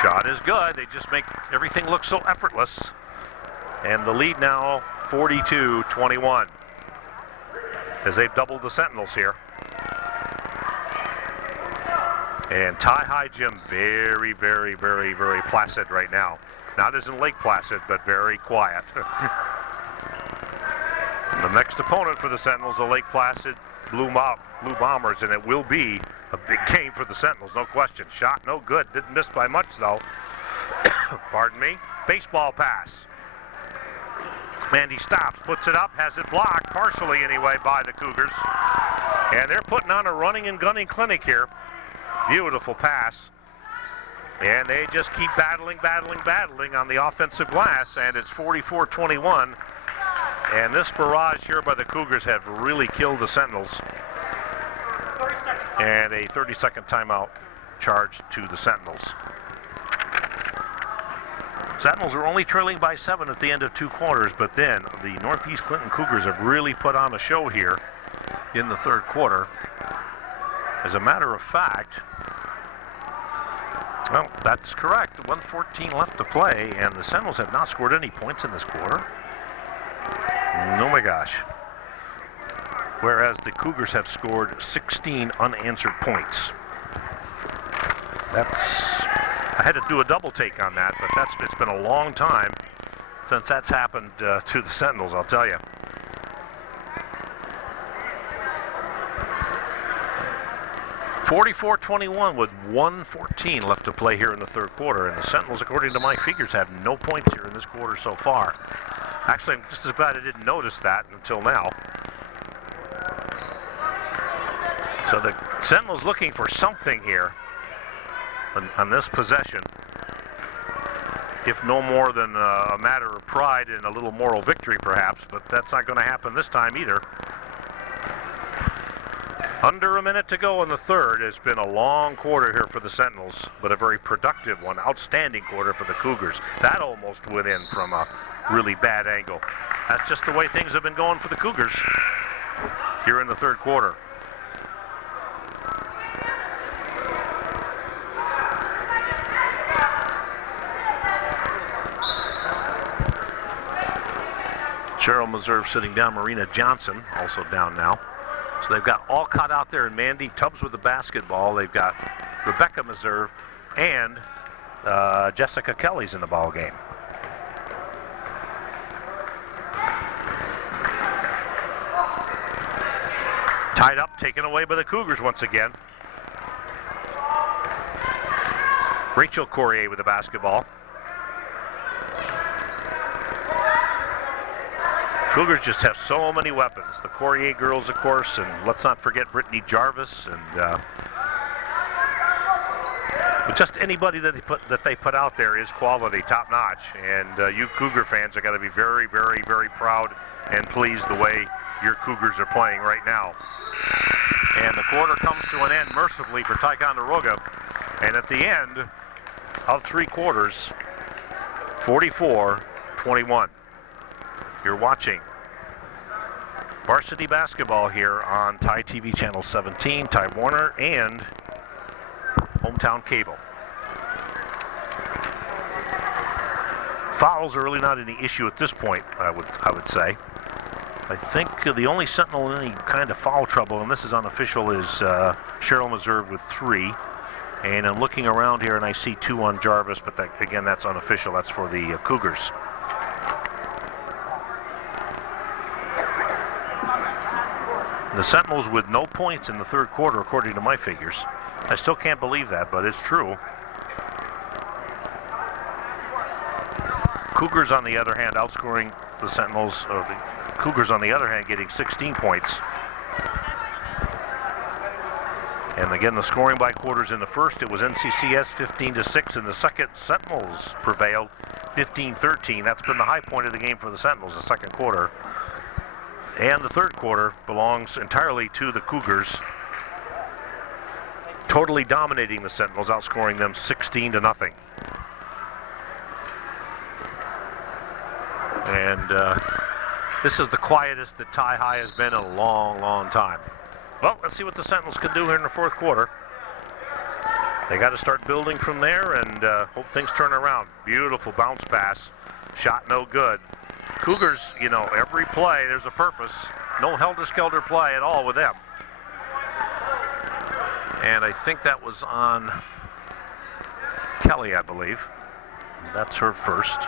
Shot is good. They just make everything look so effortless. And the lead now 42-21 as they've doubled the Sentinels here. And Tie High Gym very, very, very, very placid right now. Not as in Lake Placid, but very quiet. And the next opponent for the Sentinels, the Lake Placid Blue Bombers, and it will be a big game for the Sentinels, no question. Shot no good, didn't miss by much though. Pardon me. Baseball pass. Mandy stops, puts it up, has it blocked, partially anyway, by the Cougars. And they're putting on a running and gunning clinic here. Beautiful pass. And they just keep battling on the offensive glass, and it's 44-21. And this barrage here by the Cougars have really killed the Sentinels. And a 30-second timeout charged to the Sentinels. Sentinels are only trailing by 7 at the end of 2 quarters, but then the Northeast Clinton Cougars have really put on a show here in the third quarter. As a matter of fact, Well, that's correct. 1:14 left to play, and the Sentinels have not scored any points in this quarter. Oh my gosh. Whereas the Cougars have scored 16 unanswered points. I had to do a double take on that, but it's been a long time since that's happened to the Sentinels, I'll tell you. (44-21) with 1:14 left to play here in the third quarter, and the Sentinels, according to my figures, have no points here in this quarter so far. Actually, I'm just as glad I didn't notice that until now. So the Sentinels looking for something here on this possession, if no more than a matter of pride and a little moral victory perhaps, but that's not going to happen this time either. Under a minute to go in the third. It's been a long quarter here for the Sentinels, but a very productive one. Outstanding quarter for the Cougars. That almost went in from a really bad angle. That's just the way things have been going for the Cougars here in the third quarter. Cheryl Meserve sitting down. Marina Johnson also down now. So they've got Alcott out there and Mandy Tubbs with the basketball. They've got Rebecca Meserve and Jessica Kelly's in the ball game. Tied up, taken away by the Cougars once again. Rachel Courier with the basketball. Cougars just have so many weapons. The Courier girls, of course, and let's not forget Brittany Jarvis, and but just anybody that they put out there is quality, top notch. And you Cougar fans are going to be very, very, very proud and pleased the way your Cougars are playing right now. And the quarter comes to an end mercifully for Ticonderoga. And at the end of three quarters, 44-21. You're watching varsity basketball here on Ty TV Channel 17, Ty Warner, and Hometown Cable. Fouls are really not any issue at this point, I would say. I think the only Sentinel in any kind of foul trouble, and this is unofficial, is Cheryl Meserve with 3. And I'm looking around here and I see 2 on Jarvis, but again, that's unofficial. That's for the Cougars. The Sentinels with no points in the third quarter, according to my figures. I still can't believe that, but it's true. Cougars, on the other hand, outscoring the Sentinels. The Cougars, on the other hand, getting 16 points. And again, the scoring by quarters in the first, it was NCCS 15-6. In the second, Sentinels prevailed 15-13. That's been the high point of the game for the Sentinels, the second quarter. And the third quarter belongs entirely to the Cougars, totally dominating the Sentinels, outscoring them 16-0. And this is the quietest that Ty High has been in a long, long time. Well, let's see what the Sentinels can do here in the fourth quarter. They got to start building from there and hope things turn around. Beautiful bounce pass. Shot no good. Cougars, you know, every play there's a purpose. No helter-skelter play at all with them. And I think that was on Kelly, I believe. That's her first.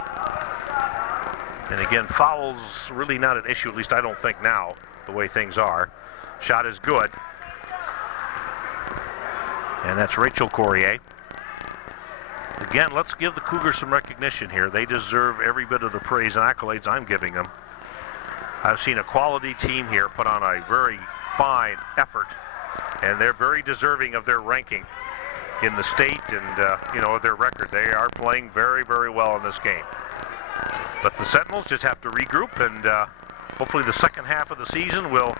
And again, fouls really not an issue, at least I don't think now, the way things are. Shot is good. And that's Rachel Courier. Again, let's give the Cougars some recognition here. They deserve every bit of the praise and accolades I'm giving them. I've seen a quality team here put on a very fine effort, and they're very deserving of their ranking in the state and, you know, their record. They are playing very, very well in this game. But the Sentinels just have to regroup, and hopefully the second half of the season will,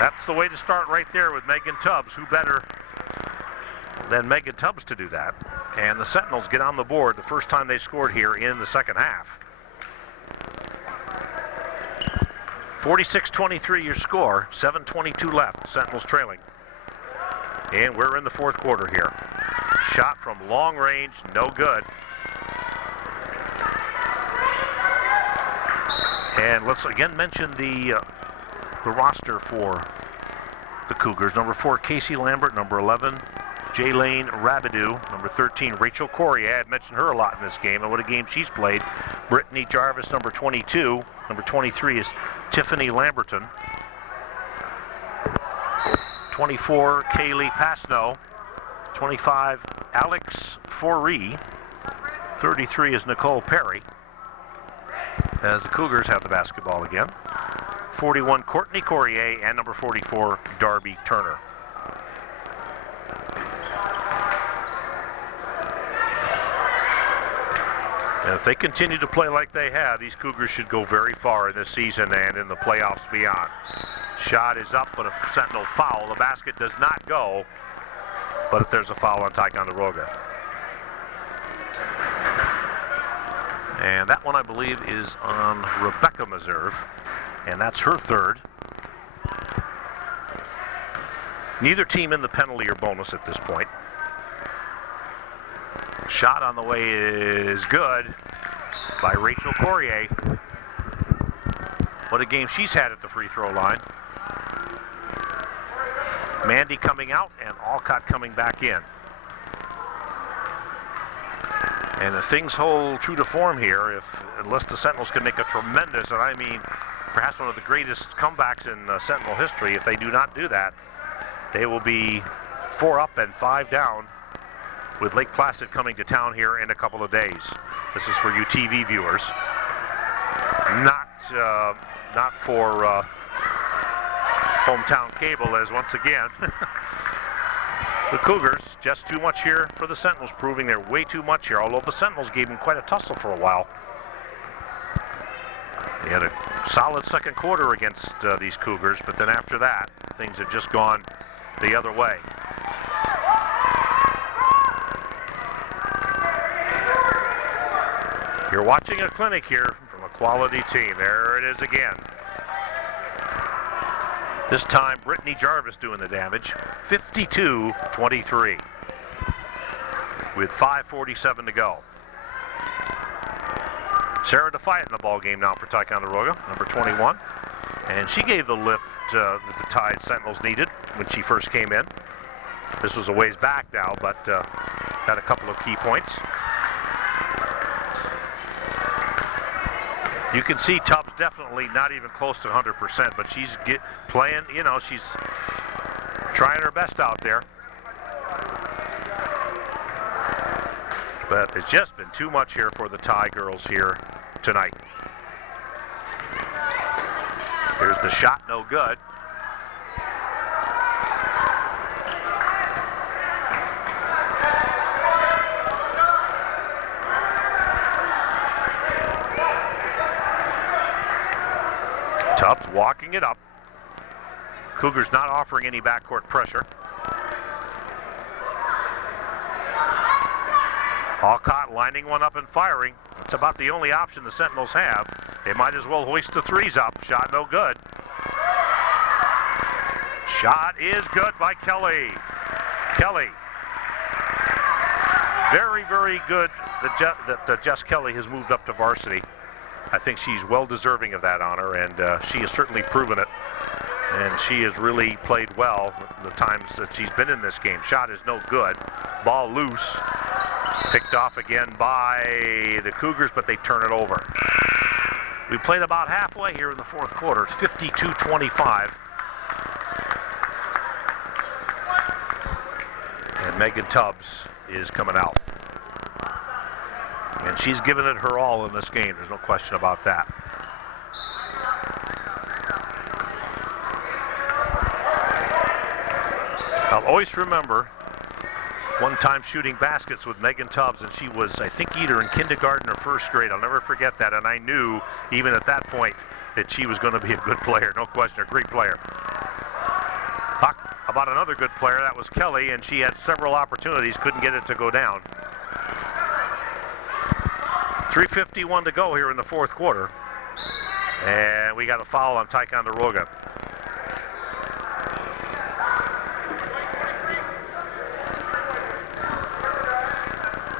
that's the way to start right there with Megan Tubbs. Who better than Megan Tubbs to do that? And the Sentinels get on the board the first time they scored here in the second half. 46-23 your score, 7:22 left, Sentinels trailing. And we're in the fourth quarter here. Shot from long range, no good. And let's again mention the roster for the Cougars. Number 4, Casey Lambert. Number 11, Jaylane Rabideau. Number 13, Rachel Corey. I had mentioned her a lot in this game, and what a game she's played. Brittany Jarvis, number 22. Number 23 is Tiffany Lamberton. 24, Kaylee Pasno. 25, Alex Foree. 33 is Nicole Perry. As the Cougars have the basketball again. 41, Courtney Courier, and number 44, Darby Turner. And if they continue to play like they have, these Cougars should go very far in this season and in the playoffs beyond. Shot is up, but a Sentinel foul. The basket does not go, but there's a foul on Ticonderoga. And that one, I believe, is on Rebecca Meserve, and that's her third. Neither team in the penalty or bonus at this point. Shot on the way is good by Rachel Courier. What a game she's had at the free throw line. Mandy coming out and Alcott coming back in. And if things hold true to form here, unless the Sentinels can make a tremendous, and I mean perhaps one of the greatest comebacks in Sentinel history, if they do not do that, they will be 4 up and 5 down, with Lake Placid coming to town here in a couple of days. This is for you TV viewers, not for hometown cable, as once again the Cougars, just too much here for the Sentinels, proving they're way too much here, although the Sentinels gave them quite a tussle for a while. They had a solid second quarter against these Cougars, but then after that, things have just gone the other way. You're watching a clinic here from a quality team. There it is again. This time, Brittany Jarvis doing the damage. 52-23 with 5:47 to go. Sarah Defiant in the ball game now for Ticonderoga, number 21. And she gave the lift that the Tide Sentinels needed when she first came in. This was a ways back now, but had a couple of key points. You can see Tubbs definitely not even close to 100%, but she's playing, you know, she's trying her best out there. But it's just been too much here for the Tie girls here tonight. Here's the shot, no good. Tubbs walking it up. Cougars not offering any backcourt pressure. Alcott lining one up and firing. That's about the only option the Sentinels have. They might as well hoist the threes up. Shot no good. Shot is good by Kelly. Kelly. Very, very good that Jess Kelly has moved up to varsity. I think she's well deserving of that honor, and she has certainly proven it. And she has really played well the times that she's been in this game. Shot is no good. Ball loose. Picked off again by the Cougars, but they turn it over. We played about halfway here in the fourth quarter. It's 52-25. And Megan Tubbs is coming out. And she's given it her all in this game. There's no question about that. I'll always remember one time shooting baskets with Megan Tubbs, and she was, I think, either in kindergarten or first grade. I'll never forget that, and I knew, even at that point, that she was going to be a good player. No question, a great player. Talk about another good player, that was Kelly, and she had several opportunities, couldn't get it to go down. 3:51 to go here in the fourth quarter. And we got a foul on Ticonderoga.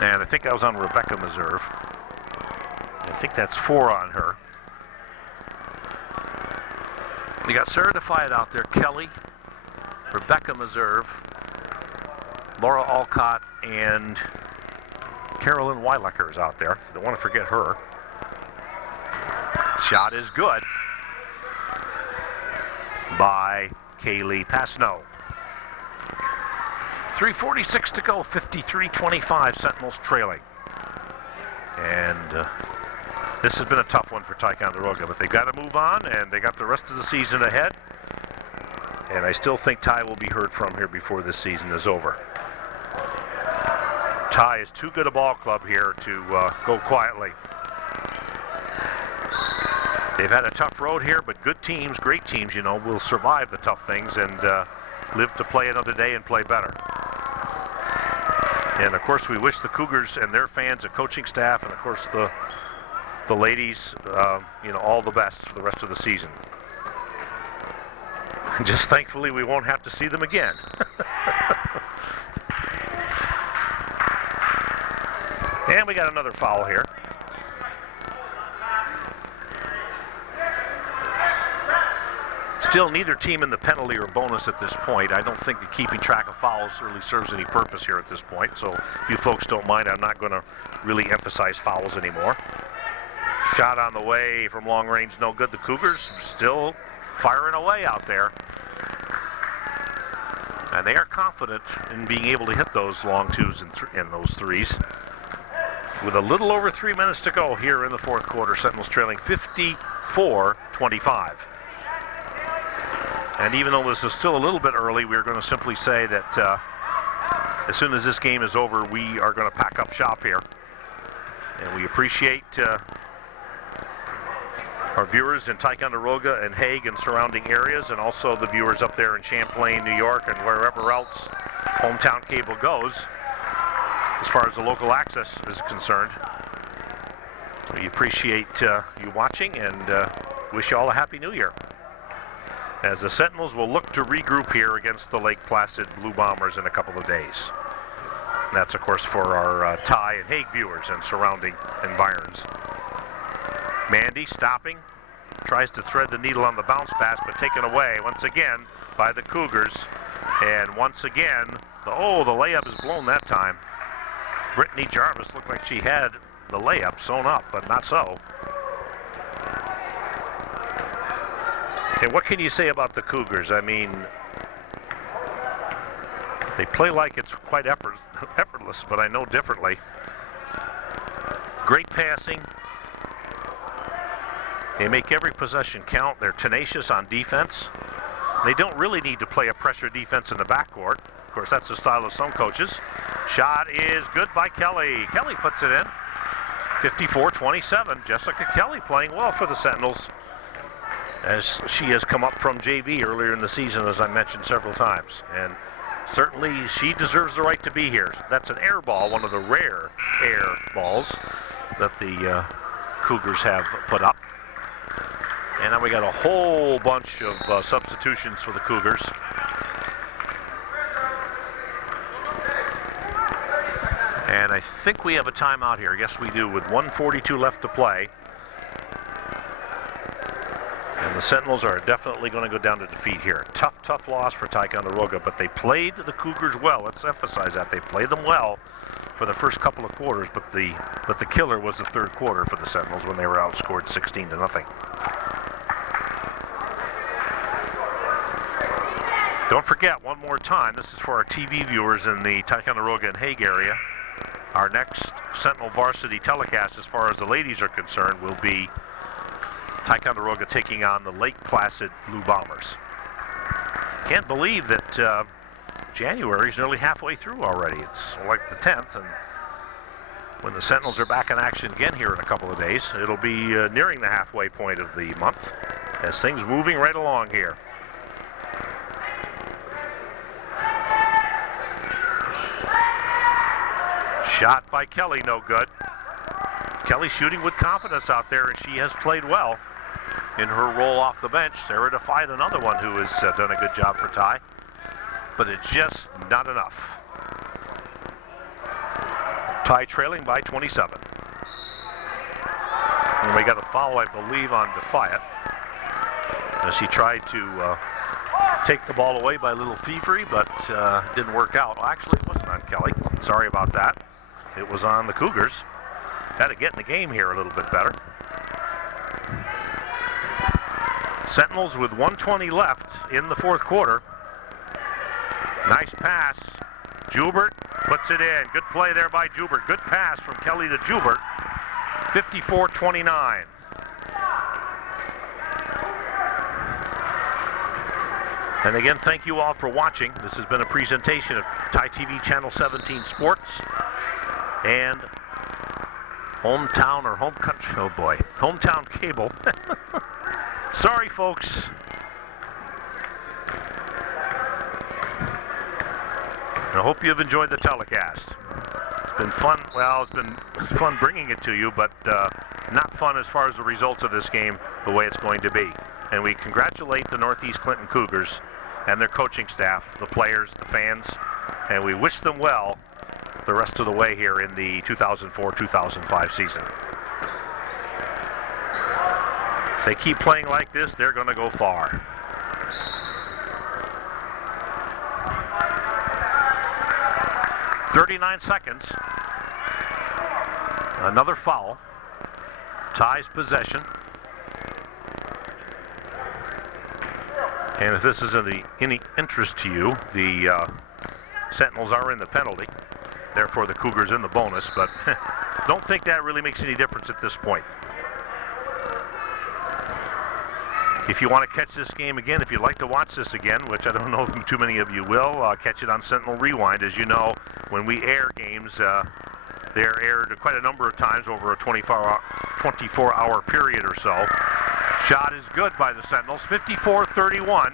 And I think that was on Rebecca Meserve. I think that's 4 on her. You got Sarah Defiant out there, Kelly, Rebecca Meserve, Laura Alcott, and Carolyn Weilecker is out there. Don't want to forget her. Shot is good by Kaylee Pasno. 3:46 to go, 53-25, Sentinels trailing. And this has been a tough one for Ticonderoga, but they got to move on, and they got the rest of the season ahead. And I still think Ty will be heard from here before this season is over. Ty is too good a ball club here to go quietly. They've had a tough road here, but good teams, great teams, you know, will survive the tough things and live to play another day and play better. And of course, we wish the Cougars and their fans, the coaching staff, and of course the ladies, you know, all the best for the rest of the season. Just thankfully, we won't have to see them again. And we got another foul here. Still, neither team in the penalty or bonus at this point. I don't think that keeping track of fouls really serves any purpose here at this point. So if you folks don't mind, I'm not going to really emphasize fouls anymore. Shot on the way from long range, no good. The Cougars still firing away out there. And they are confident in being able to hit those long twos and those threes. With a little over 3 minutes to go here in the fourth quarter, Sentinels trailing 54-25. And even though this is still a little bit early, we're going to simply say that as soon as this game is over, we are going to pack up shop here. And we appreciate our viewers in Ticonderoga and Hague and surrounding areas, and also the viewers up there in Champlain, New York, and wherever else hometown cable goes, as far as the local access is concerned. We appreciate you watching and wish you all a Happy New Year, as the Sentinels will look to regroup here against the Lake Placid Blue Bombers in a couple of days. And that's, of course, for our Ty and Hague viewers and surrounding environs. Mandy stopping, tries to thread the needle on the bounce pass, but taken away once again by the Cougars. And once again, the layup is blown that time. Brittany Jarvis looked like she had the layup sewn up, but not so. And what can you say about the Cougars? I mean, they play like it's quite effortless, but I know differently. Great passing. They make every possession count. They're tenacious on defense. They don't really need to play a pressure defense in the backcourt. Of course, that's the style of some coaches. Shot is good by Kelly. Kelly puts it in. 54-27. Jessica Kelly playing well for the Sentinels, as she has come up from JV earlier in the season, as I mentioned several times. And certainly she deserves the right to be here. That's an air ball, one of the rare air balls that the Cougars have put up. And now we got a whole bunch of substitutions for the Cougars. And I think we have a timeout here. Yes, we do, with 1:42 left to play. And the Sentinels are definitely going to go down to defeat here. Tough loss for Ticonderoga, but they played the Cougars well. Let's emphasize that. They played them well for the first couple of quarters, but the killer was the third quarter for the Sentinels when they were outscored 16-0. Don't forget, one more time, this is for our TV viewers in the Ticonderoga and Hague area. Our next Sentinel varsity telecast, as far as the ladies are concerned, will be Ticonderoga taking on the Lake Placid Blue Bombers. Can't believe that January is nearly halfway through already. It's like the 10th, and when the Sentinels are back in action again here in a couple of days, it'll be nearing the halfway point of the month, as things moving right along here. Shot by Kelly, no good. Kelly shooting with confidence out there, and she has played well in her role off the bench. Sarah Defiant, another one who has done a good job for Ty, but it's just not enough. Tie trailing by 27. And we got a foul, I believe, on Defiant, as he tried to take the ball away by a little thievery, but didn't work out. Well, actually, it wasn't on Kelly. Sorry about that. It was on the Cougars. Got to get in the game here a little bit better. Sentinels with 1:20 left in the fourth quarter. Nice pass. Joubert puts it in. Good play there by Joubert. Good pass from Kelly to Joubert. 54-29. And again, thank you all for watching. This has been a presentation of Tie TV Channel 17 Sports and Hometown or Home Country, oh boy, Hometown Cable. Sorry, folks. I hope you've enjoyed the telecast. It's been fun. Well, it's been fun bringing it to you, but not fun as far as the results of this game, the way it's going to be. And we congratulate the Northeast Clinton Cougars and their coaching staff, the players, the fans, and we wish them well the rest of the way here in the 2004-2005 season. If they keep playing like this, they're going to go far. .39 seconds. Another foul. Ties possession. And if this is of any interest to you, the Sentinels are in the penalty. Therefore, the Cougars in the bonus, but don't think that really makes any difference at this point. If you want to catch this game again, if you'd like to watch this again, which I don't know if too many of you will, catch it on Sentinel Rewind. As you know, when we air games, they're aired quite a number of times over a 24-hour period or so. Shot is good by the Sentinels, 54-31.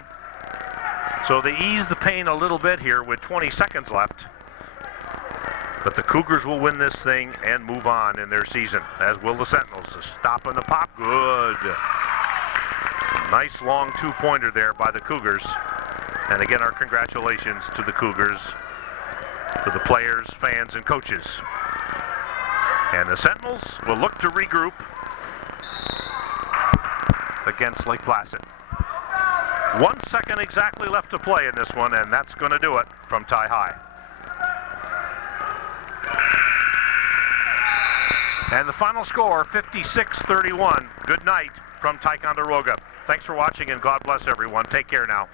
So they ease the pain a little bit here with 20 seconds left. But the Cougars will win this thing and move on in their season, as will the Sentinels. A stop and the pop, good. Nice long two-pointer there by the Cougars. And again, our congratulations to the Cougars, to the players, fans, and coaches. And the Sentinels will look to regroup against Lake Placid. 1 second exactly left to play in this one, and that's going to do it from Tie High. And the final score, 56-31. Good night from Ticonderoga. Thanks for watching, and God bless everyone. Take care now.